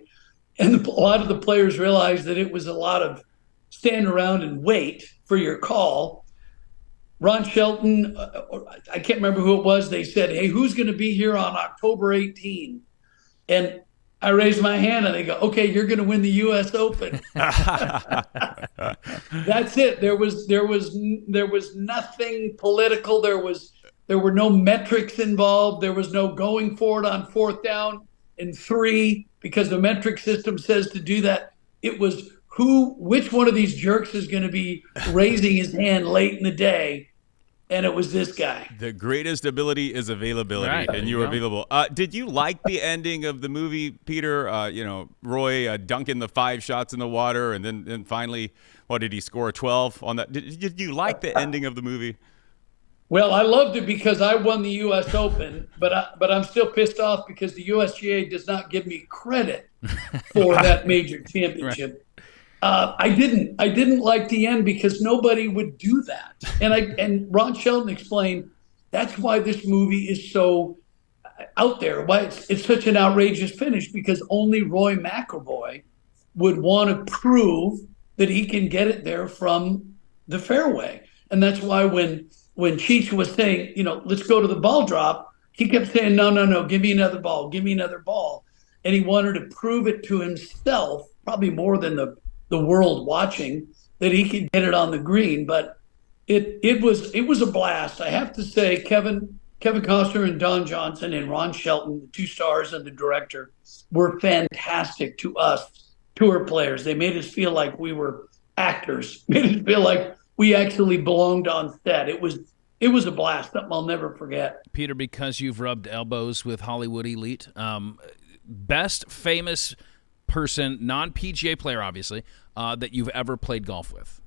and a lot of the players realized that it was a lot of stand around and wait for your call, Ron Shelton, I can't remember who it was, they said, "Hey, who's going to be here on October 18?" And I raised my hand and they go, "Okay, you're going to win the U.S. Open." That's it. There was nothing political. There were no metrics involved. There was no going for it on 4th down and 3 because the metric system says to do that. It was which one of these jerks is going to be raising his hand late in the day, and it was this guy. The greatest ability is availability, right, and you were available. Did you like the ending of the movie, Peter? Roy dunking the 5 shots in the water, and then finally, what did he score? 12 on that? Did you like the ending of the movie? Well, I loved it because I won the U.S. Open, but I'm still pissed off because the USGA does not give me credit for that major championship. Right. I didn't like the end because nobody would do that, and Ron Shelton explained that's why this movie is so out there. Why it's such an outrageous finish, because only Roy McIlroy would want to prove that he can get it there from the fairway, and that's why when Cheech was saying, let's go to the ball drop, he kept saying, no, give me another ball. And he wanted to prove it to himself, probably more than the world watching, that he could get it on the green. But it was a blast. I have to say, Kevin Costner and Don Johnson and Ron Shelton, the 2 stars and the director, were fantastic to us tour players. They made us feel like we were actors, made us feel like we actually belonged on set. It was a blast, something I'll never forget. Peter, because you've rubbed elbows with Hollywood elite, best famous person, non-PGA player, obviously, that you've ever played golf with?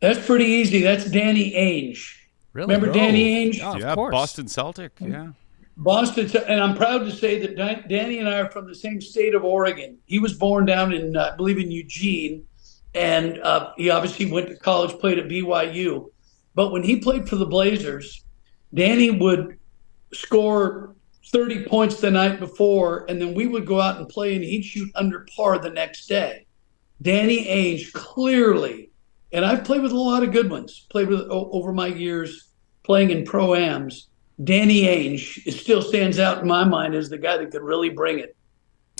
That's pretty easy. That's Danny Ainge. Really? Remember Danny Ainge? Oh, yeah, of course. Boston Celtic. Yeah. Boston, and I'm proud to say that Danny and I are from the same state of Oregon. He was born down in, I believe, in Eugene. And he obviously went to college, played at BYU. But when he played for the Blazers, Danny would score 30 points the night before, and then we would go out and play, and he'd shoot under par the next day. Danny Ainge, clearly, and I've played with a lot of good ones, played with over my years playing in Pro-Ams. Danny Ainge still stands out in my mind as the guy that could really bring it.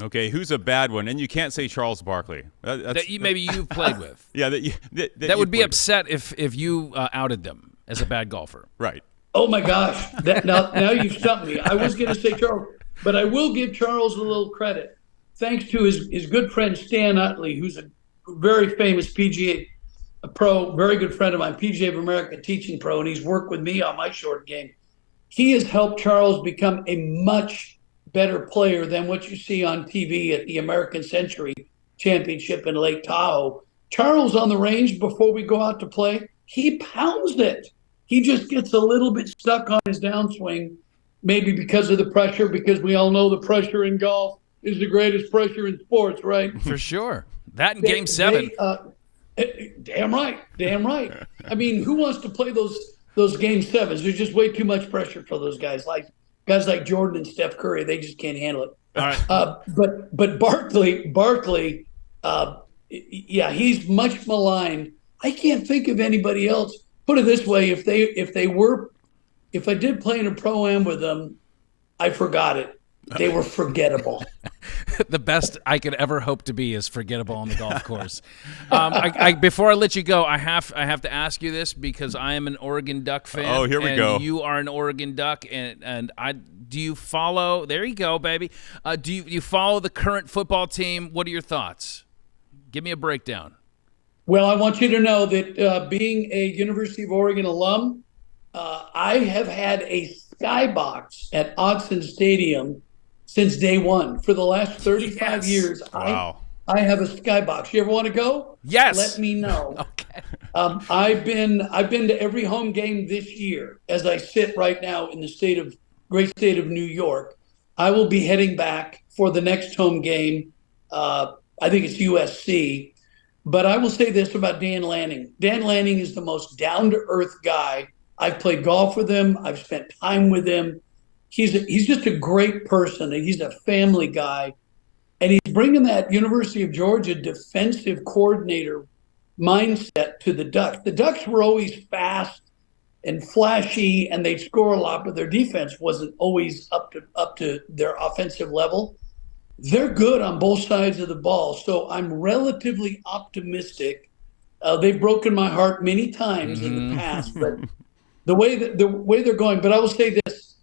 Okay, who's a bad one? And you can't say Charles Barkley. Maybe you've played with. Yeah, that would be upset if you outed them as a bad golfer. Right. Oh my gosh! Now you've stumped me. I was going to say Charles, but I will give Charles a little credit, thanks to his good friend Stan Utley, who's a very famous PGA pro, very good friend of mine, PGA of America teaching pro, and he's worked with me on my short game. He has helped Charles become a much better player than what you see on TV at the American Century Championship in Lake Tahoe. Charles on the range before we go out to play, he pounds it. He just gets a little bit stuck on his downswing, maybe because of the pressure, because we all know the pressure in golf is the greatest pressure in sports, right? For sure. That in Game 7. Damn right. I mean, who wants to play those Game 7s? There's just way too much pressure for those guys. Like guys like Jordan and Steph Curry, they just can't handle it. All right. But Barkley, yeah, he's much maligned. I can't think of anybody else. Put it this way: if I did play in a pro-am with them, I forgot it. They were forgettable. The best I could ever hope to be is forgettable on the golf course. Before I let you go, I have to ask you this because I am an Oregon Duck fan. Oh, here we go. You are an Oregon Duck, and do you follow? There you go, baby. Do you follow the current football team? What are your thoughts? Give me a breakdown. Well, I want you to know that being a University of Oregon alum, I have had a skybox at Autzen Stadium since day one. For the last 35 years, wow. I have a skybox. You ever want to go? Yes. Let me know. Okay. I've been to every home game this year. As I sit right now in the great state of New York, I will be heading back for the next home game. I think it's USC. But I will say this about Dan Lanning. Dan Lanning is the most down-to-earth guy. I've played golf with him. I've spent time with him. He's just a great person, and he's a family guy. And he's bringing that University of Georgia defensive coordinator mindset to the Ducks. The Ducks were always fast and flashy, and they'd score a lot, but their defense wasn't always up to their offensive level. They're good on both sides of the ball, so I'm relatively optimistic. They've broken my heart many times in the past, but the way they're going. But I will say this: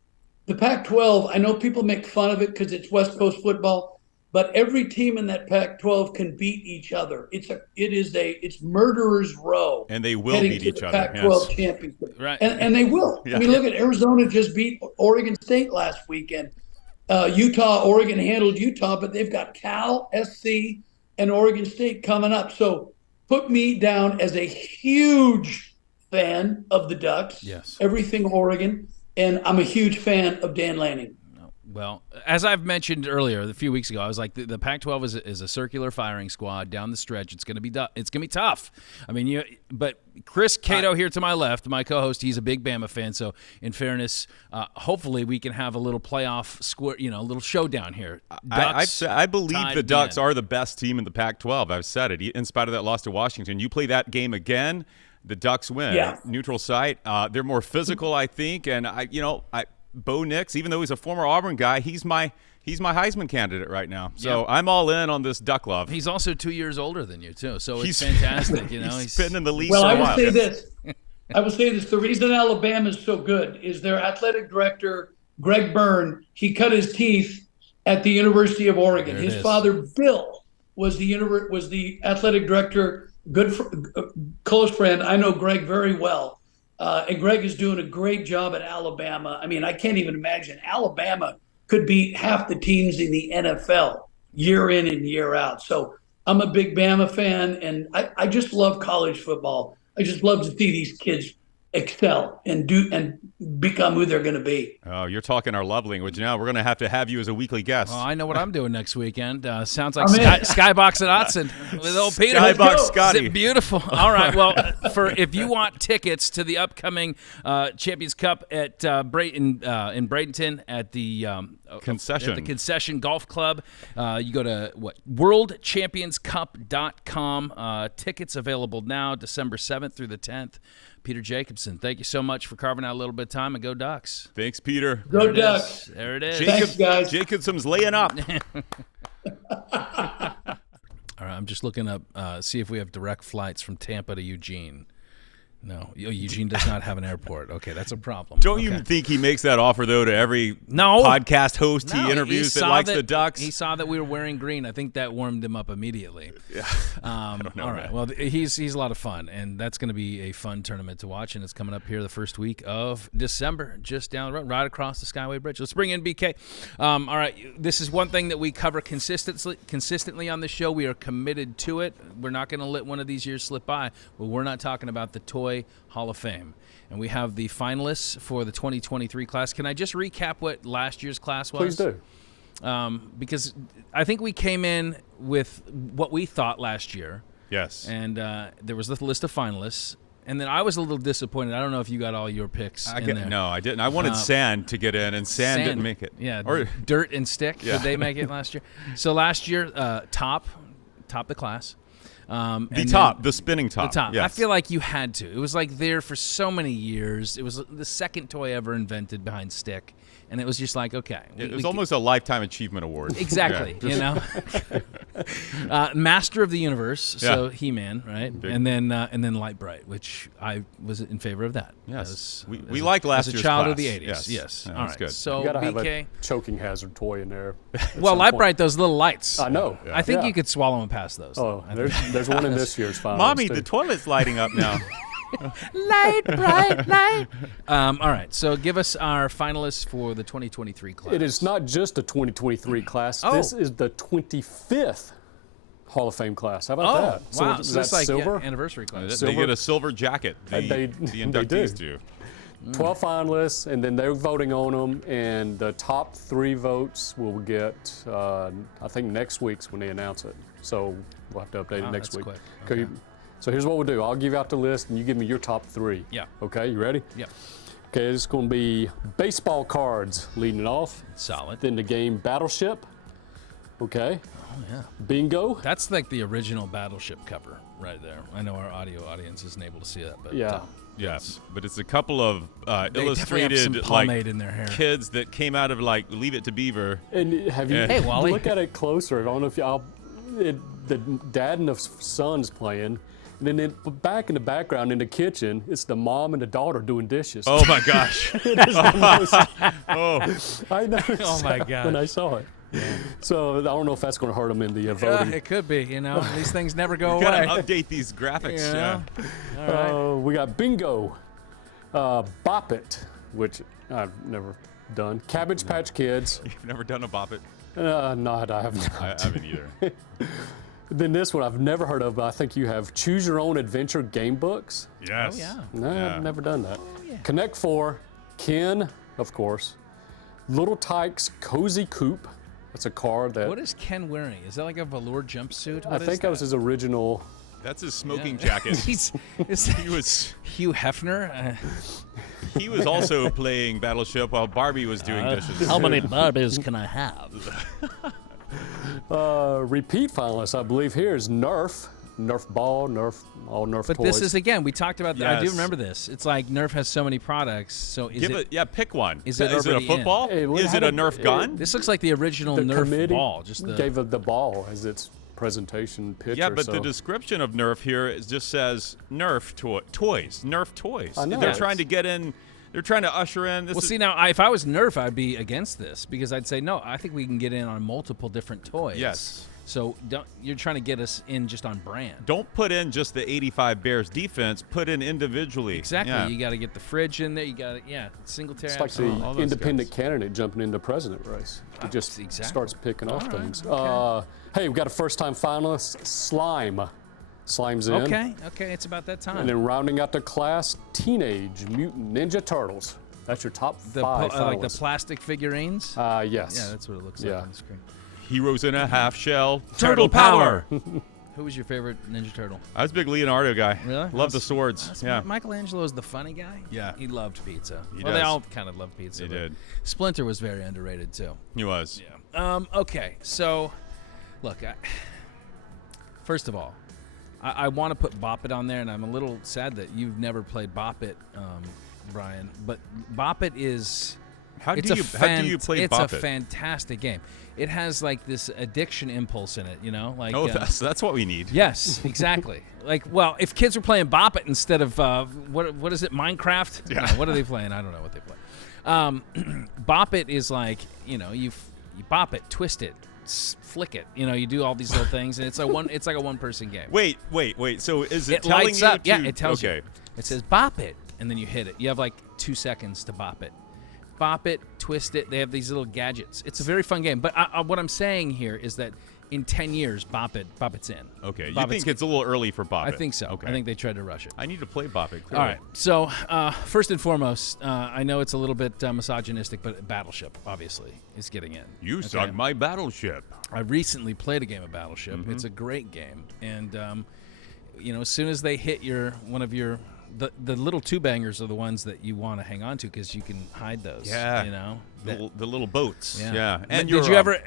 the Pac-12. I know people make fun of it because it's West Coast football, but every team in that Pac-12 can beat each other. It's murderers row, and they will beat each other. Pac-12 championship, right? And they will. Yeah. I mean, look at Arizona just beat Oregon State last weekend. Oregon handled Utah, but they've got Cal, SC, and Oregon State coming up. So put me down as a huge fan of the Ducks. Yes. Everything Oregon. And I'm a huge fan of Dan Lanning. Well, as I've mentioned earlier, a few weeks ago, I was like, the Pac-12 is a circular firing squad down the stretch. It's going to be tough. I mean, but Chris Cato here to my left, my co-host, he's a big Bama fan. So, in fairness, hopefully we can have a little playoff square, a little showdown here. I believe the Ducks are the best team in the Pac-12. I've said it. In spite of that loss to Washington, you play that game again, the Ducks win. Yeah. Neutral site. They're more physical, I think, and Bo Nix, even though he's a former Auburn guy, he's my Heisman candidate right now. So I'm all in on this Duck love. He's also 2 years older than you too, so it's fantastic. He's been in the league. Well, so I will while. say this. The reason Alabama is so good is their athletic director, Greg Byrne. He cut his teeth at the University of Oregon. His father, Bill, was the athletic director. Close friend. I know Greg very well. And Greg is doing a great job at Alabama. I mean, I can't even imagine. Alabama could beat half the teams in the NFL year in and year out. So I'm a big Bama fan, and I just love college football. I just love to see these kids excel and become who they're going to be. Oh, you're talking our love language now. We're going to have you as a weekly guest. Well, I know what I'm doing next weekend. Sounds like Skybox at Autzen with old Peter. Skybox Scotty. Beautiful. All right. Well, if you want tickets to the upcoming Champions Cup at in Bradenton at the Concession Golf Club, you go to worldchampionscup.com. Tickets available now, December 7th through the 10th. Peter Jacobsen, thank you so much for carving out a little bit of time, and go Ducks. Thanks, Peter. Go Ducks. There it is. Thanks, guys. Jacobsen's laying up. All right, I'm just looking up, see if we have direct flights from Tampa to Eugene. No, Eugene does not have an airport. Okay, that's a problem. Don't you think he makes that offer, though, to every podcast host he interviews that likes the Ducks? He saw that we were wearing green. I think that warmed him up immediately. Yeah. I don't know, all right. Man. Well, he's a lot of fun, and that's going to be a fun tournament to watch, and it's coming up here the first week of December, just down the road, right across the Skyway Bridge. Let's bring in BK. All right, this is one thing that we cover consistently on the show. We are committed to it. We're not going to let one of these years slip by, but we're not talking about the toy Toy Hall of Fame. And we have the finalists for the 2023 class. Can I just recap what last year's class was? Please do. Because I think we came in with what we thought last year. Yes. And there was the list of finalists. And then I was a little disappointed. I don't know if you got all your picks in there. No, I didn't. I wanted Sand to get in, and Sand didn't make it. Yeah, or Dirt and Stick. Yeah. Did they make it last year? So last year, top the class. The spinning top. The top. Yes. I feel like you had to. It was like there for so many years. It was the second toy ever invented behind Stick. And it was just like, okay. It was almost a Lifetime Achievement Award. Exactly, Yeah. Master of the Universe, so Yeah. He-Man, right? Big. And then Light Bright, which I was in favor of that. Yes. We like last year's as a child of class. the 80s. Yes. Yeah, All that's right. good. So You got to have BK. a choking hazard toy in there. Well, Light Bright, those little lights. I know. I think Yeah. you could swallow them past those. Oh, though. there's one in this year's finals. Mommy, too. the toilet's lighting up now. Light, bright, light. All right, so give us our finalists for the 2023 class. It is not just a 2023 class. Oh. This is the 25th Hall of Fame class. How about Oh, that? wow. is So that it's like silver? anniversary class. They Silver? get a silver jacket. The They inductees do. 12 finalists, and then they're voting on them, and the top 3 votes will get, I think next week's when they announce it. So we'll have to update Wow, it next that's week. quick. Okay. So here's what we'll do. I'll give out the list, and you give me your top 3. Yeah. Okay, you ready? Yeah. Okay, it's going to be baseball cards leading it off. Solid. Then the game Battleship. Okay. Oh, yeah. Bingo. That's like the original Battleship cover right there. I know our audio audience isn't able to see that, but Yeah. Yes, but it's a couple of they definitely have some illustrated pomade in their hair. kids that came out of like Leave It to Beaver. And have you Hey, Wally. look at it closer? I don't know if y'all. The dad and the son's playing. And then back in the background in the kitchen, it's the mom and the daughter doing dishes. Oh my gosh! Oh, I noticed Oh, my that gosh. when I saw it. So I don't know if that's going to hurt them in the Yeah, voting. it could be. These things never go gotta away. update these graphics. Yeah. All right. We got Bingo, Bop It, which I've never done. Cabbage Patch Kids. You've never done a Bop It? Not, I have not. I haven't either. Then this one I've never heard of, but I think you have Choose Your Own Adventure game books. Yes. Oh, yeah. No, Yeah. I've never done that. yeah. Connect 4, Ken, of course. Little Tyke's Cozy Coop. That's a card that What is Ken wearing? Is that like a velour jumpsuit? I think that was his original. That's his smoking jacket. Is He was Hugh Hefner? he was also playing Battleship while Barbie was doing dishes. How many Barbies can I have? Repeat finalist, I believe, here is Nerf. Nerf ball, all Nerf But toys. this is, again, we talked about that. I do Yes. remember this. It's like Nerf has so many products. So is Pick one. Is it a already in? football? Hey, well, Is how it a did- Nerf gun? this looks like the original the Nerf committee ball. Just the gave the ball as its presentation picture. Yeah, but so. the description of Nerf here just says Nerf toys. Nerf toys. I know. They're Yes. trying to get in. They're trying to usher in. This Well, is, see, now, if I was Nerf, I'd be against this because I'd say, no, I think we can get in on multiple different toys. Yes. So you're trying to get us in just on brand. Don't put in just the 85 Bears defense. Put in individually. Exactly. Yeah. You got to get the fridge in there. You got to, Singletary. It's like the all those independent guys. candidate jumping in the president race. He just exactly. starts picking off All right, things. okay. Hey, we've got a first-time finalist, Slime. Slime's in. Okay, it's about that time. And then rounding out the class, Teenage Mutant Ninja Turtles. That's your top the 5 finalists. like the plastic figurines. Yes. Yeah, that's what it looks like Yeah. on the screen. Heroes in a half shell. Turtle power. Who was your favorite Ninja Turtle? I was a big Leonardo guy. Really? Love the swords. That's Yeah. Michelangelo's the funny guy. Yeah. He loved pizza. He Well, they does. all kind of loved pizza. They but did. Splinter was very underrated too. He was. Okay, so look, first of all, I want to put Bop It on there, and I'm a little sad that you've never played Bop It, Brian. But Bop It is. How it's do a you play Bop It's a It? fantastic game. It has like this addiction impulse in it, like. Oh, that's what we need. Yes, exactly. Like, well, if kids were playing Bop It instead of what is it, Minecraft? Yeah. No, what are they playing? I don't know what they play. Bop It is like, you bop it, twist it, flick it. You do all these little things, and it's like a one-person game. Wait. So is it It telling lights you up. to? Yeah, it tells okay. you. It says bop it, and then you hit it. You have like 2 seconds to bop it. Bop it, twist it. They have these little gadgets. It's a very fun game. But what I'm saying here is that in 10 years, Bop It's in. Okay, you Bop think it's a little early for Bop It? I think so. Okay. I think they tried to rush it. I need to play Bop It. Clearly. All right. So first and foremost, I know it's a little bit misogynistic, but Battleship obviously is getting in. You sunk my Battleship. I recently played a game of Battleship. It's a great game, and as soon as they hit one of your the little two bangers are the ones that you want to hang on to because you can hide those. Yeah. The little boats. Yeah. And did you ever,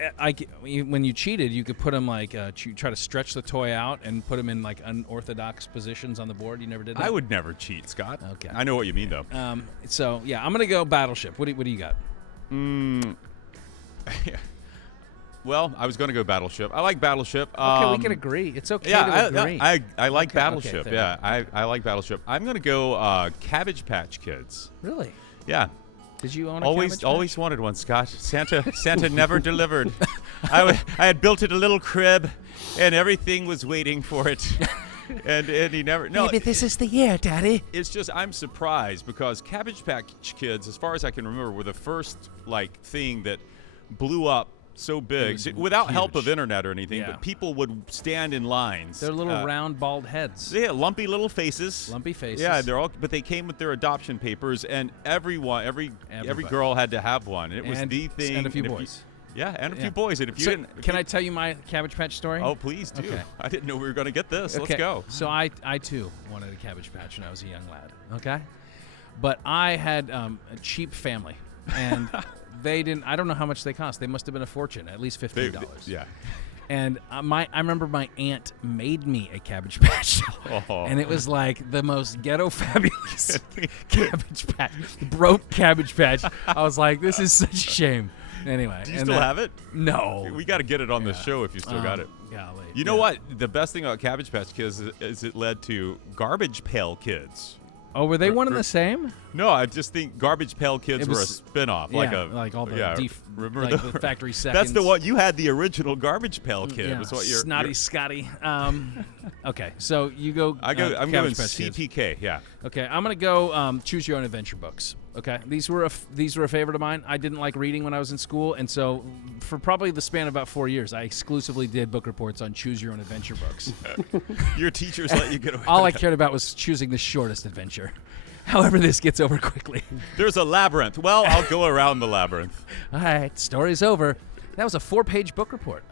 when you cheated, you could put them try to stretch the toy out and put them in unorthodox positions on the board? You never did that? I would never cheat, Scott. Okay. I know what you mean, though. I'm going to go Battleship. What do you got? Well, I was going to go Battleship. I like Battleship. Okay, we can agree. It's okay to agree. I like Battleship. Okay, I like Battleship. I'm going to go Cabbage Patch Kids. Really? Yeah. Did you own a Always Cabbage Patch? wanted one, Scott. Santa never delivered. I had built it a little crib, and everything was waiting for it. And he never. No, maybe this is the year, Daddy. It's just I'm surprised because Cabbage Patch Kids, as far as I can remember, were the first thing that blew up so big without help of internet or anything. Yeah. But people would stand in lines. They're little round, bald heads. Yeah, lumpy little faces. Lumpy faces. Yeah, but they came with their adoption papers, and every girl had to have one. It was the thing. And a few boys. And a few boys. And if you didn't, can I tell you my Cabbage Patch story? Oh, please do. Okay. I didn't know we were going to get this. Okay. Let's go. So I too wanted a Cabbage Patch when I was a young lad. Okay, but I had a cheap family, and they didn't. I don't know how much they cost. They must have been a fortune, at least $15. Yeah. And I remember my aunt made me a Cabbage Patch, and it was like the most ghetto fabulous Cabbage Patch, broke Cabbage Patch. I was like, this is such a shame. Anyway, do you still have it? No. We got to get it on the show if you still got it. Golly. You know what? The best thing about Cabbage Patch Kids is it led to Garbage Pail Kids. Oh, were they one and the same? No, I just think Garbage Pail Kids were a spin-off. Like all the remember the factory seconds. That's the one. You had the original Garbage Pail Kid. Yeah. Was what Snotty Scotty. Okay, so you go. I'm going CPK. Kids. Yeah. Okay, I'm going to go Choose Your Own Adventure books. Okay, these were a favorite of mine. I didn't like reading when I was in school, and so for probably the span of about 4 years, I exclusively did book reports on Choose Your Own Adventure books. Your teachers let you get away. All I cared about was choosing the shortest adventure. However, this gets over quickly. There's a labyrinth. Well, I'll go around the labyrinth. All right, story's over. That was a 4-page book report.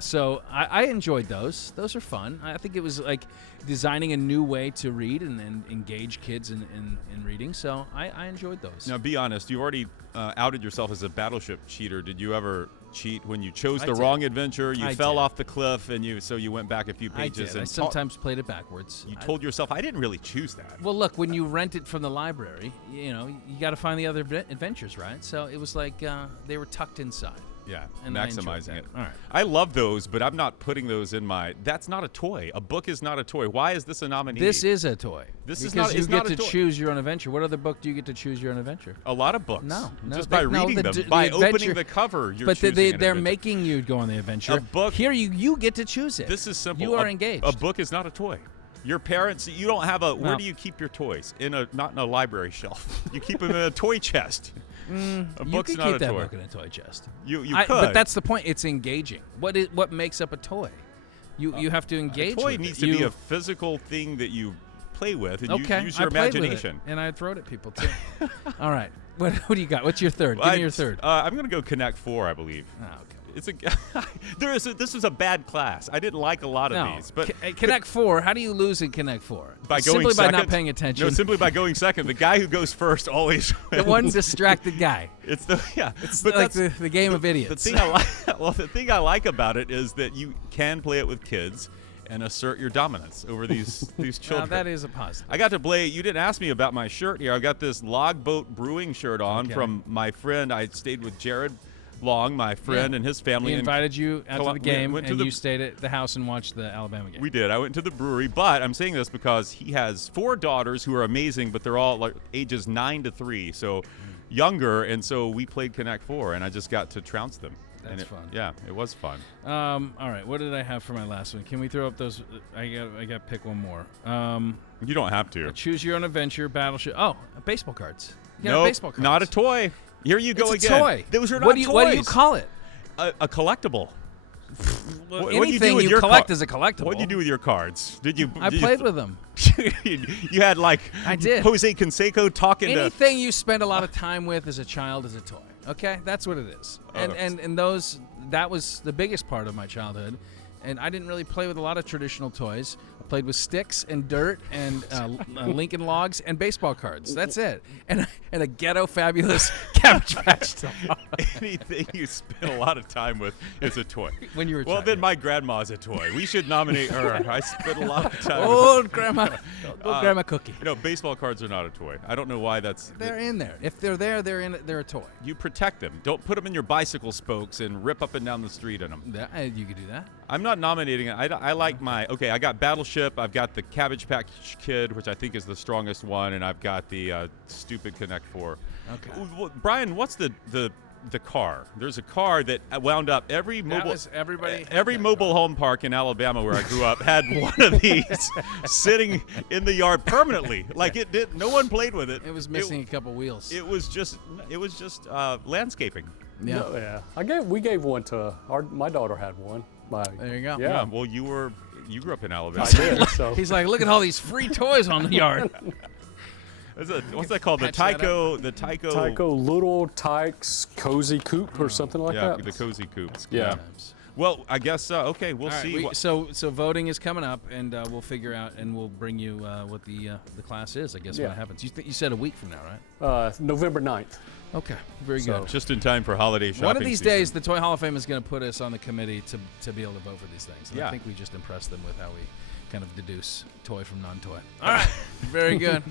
So I enjoyed those. Those are fun. I think it was like designing a new way to read and engage kids in reading. So I enjoyed those. Now, be honest. You already outed yourself as a Battleship cheater. Did you ever cheat when you chose the wrong adventure? You fell off the cliff, and you went back a few pages. I sometimes played it backwards. You told yourself, I didn't really choose that. Well, look, when you rent it from the library, you got to find the other adventures, right? So it was like they were tucked inside. Yeah, and maximizing it. All right. I love those, but I'm not putting those in my. That's not a toy. A book is not a toy. Why is this a nominee? This is a toy. This is because not. You get to choose your own adventure. What other book do you get to choose your own adventure? A lot of books. No, just by reading them, by opening the cover. You're choosing they're making you go on the adventure. A book. Here, you get to choose it. This is simple. You are engaged. A book is not a toy. Your parents, you don't have a. Where do you keep your toys? Not in a library shelf. You keep them in a toy chest. A book's you can not keep a that toy. book in a toy chest. You could. But that's the point. It's engaging. What makes up a toy? You have to engage. A toy with needs it. to be a physical thing that you play with and you use your I played imagination. With it, and I throw it at people too. All right. What do you got? What's your third? Give me your third. I'm going to go Connect 4, I believe. Oh, okay. This was a bad class. I didn't like a lot of these. But Connect 4, how do you lose in Connect 4? By going simply second? By not paying attention. No, simply by going second. The guy who goes first always wins. The one distracted guy. It's but like the game of idiots. The thing I like about it is that you can play it with kids and assert your dominance over these children. That is a positive. I got to play. You didn't ask me about my shirt here. I got this Logboat Brewing shirt on from my friend. I stayed with Jared Long, my friend, and his family. He invited you out to the game, and you stayed at the house and watched the Alabama game. We did. I went to the brewery, but I'm saying this because he has 4 daughters who are amazing, but they're all like ages 9 to 3, so younger, and so we played Connect 4, and I just got to trounce them. That's fun. Yeah, it was fun. All right, what did I have for my last one? Can we throw up those? I got to pick one more. You don't have to. Choose Your Own Adventure, Battleship. Oh, baseball cards. No, baseball cards. Not a toy. Here you go it's again. A toy. Those are not what toys. What do you call it? A collectible. Anything you collect is a collectible. What did you do with your cards? I played with them. You had like I did. Jose Canseco talking Anything you spend a lot of time with as a child is a toy. Okay, that's what it is. And that was the biggest part of my childhood. And I didn't really play with a lot of traditional toys. I played with sticks and dirt and Lincoln logs and baseball cards. That's it. And a ghetto fabulous Cabbage Patch doll. Anything you spend a lot of time with is a toy. When you were well, then my grandma's a toy. We should nominate her. I spent a lot of time. Old Grandma Cookie. Baseball cards are not a toy. I don't know why that's. They're in there. If they're there, they're a toy. You protect them. Don't put them in your bicycle spokes and rip up and down the street in them. You could do that. I'm not nominating it. I like I got Battleship. I've got the Cabbage Patch Kid, which I think is the strongest one, and I've got the stupid Connect 4. Okay. Well, Brian, what's the car? There's a car that wound up every mobile home park in Alabama where I grew up had one of these sitting in the yard permanently. Like it did. No one played with it. It was missing a couple wheels. It was just landscaping. Yeah. No, yeah. We gave one to my daughter had one. There you go. Yeah. Well, you grew up in Alabama. I did. So. He's like, look at all these free toys on the yard. What's that called? The Tyco Little Tykes Cozy Coupe or something like that. Yeah, the Cozy Coupes. Yeah. Well, I guess okay. We'll see. So voting is coming up, and we'll figure out, and we'll bring you what the class is. I guess when it happens. You said a week from now, right? November 9th. Okay, very good. Just in time for holiday shopping. One of these season. days, the Toy Hall of Fame is going to put us on the committee to be able to vote for these things. And I think we just impress them with how we kind of deduce toy from non-toy. All right, very good.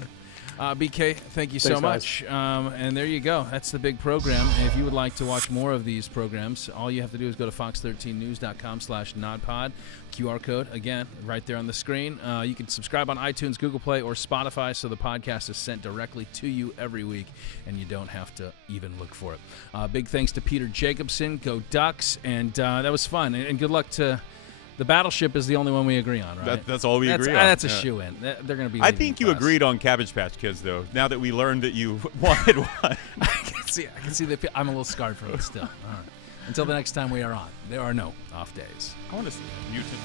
BK, thank you so much. And there you go. That's the big program. And if you would like to watch more of these programs, all you have to do is go to fox13news.com/nodpod. QR code, again, right there on the screen. You can subscribe on iTunes, Google Play, or Spotify, so the podcast is sent directly to you every week, and you don't have to even look for it. Big thanks to Peter Jacobsen. Go Ducks. And that was fun. And good luck to... The Battleship is the only one we agree on, right? That's all we agree on. That's a shoe-in. They're going to be. I think you agreed on Cabbage Patch Kids, though. Now that we learned that you wanted one, I can see that. I'm a little scarred from it still. All right. Until the next time we are on, there are no off days. I want to see that. You too.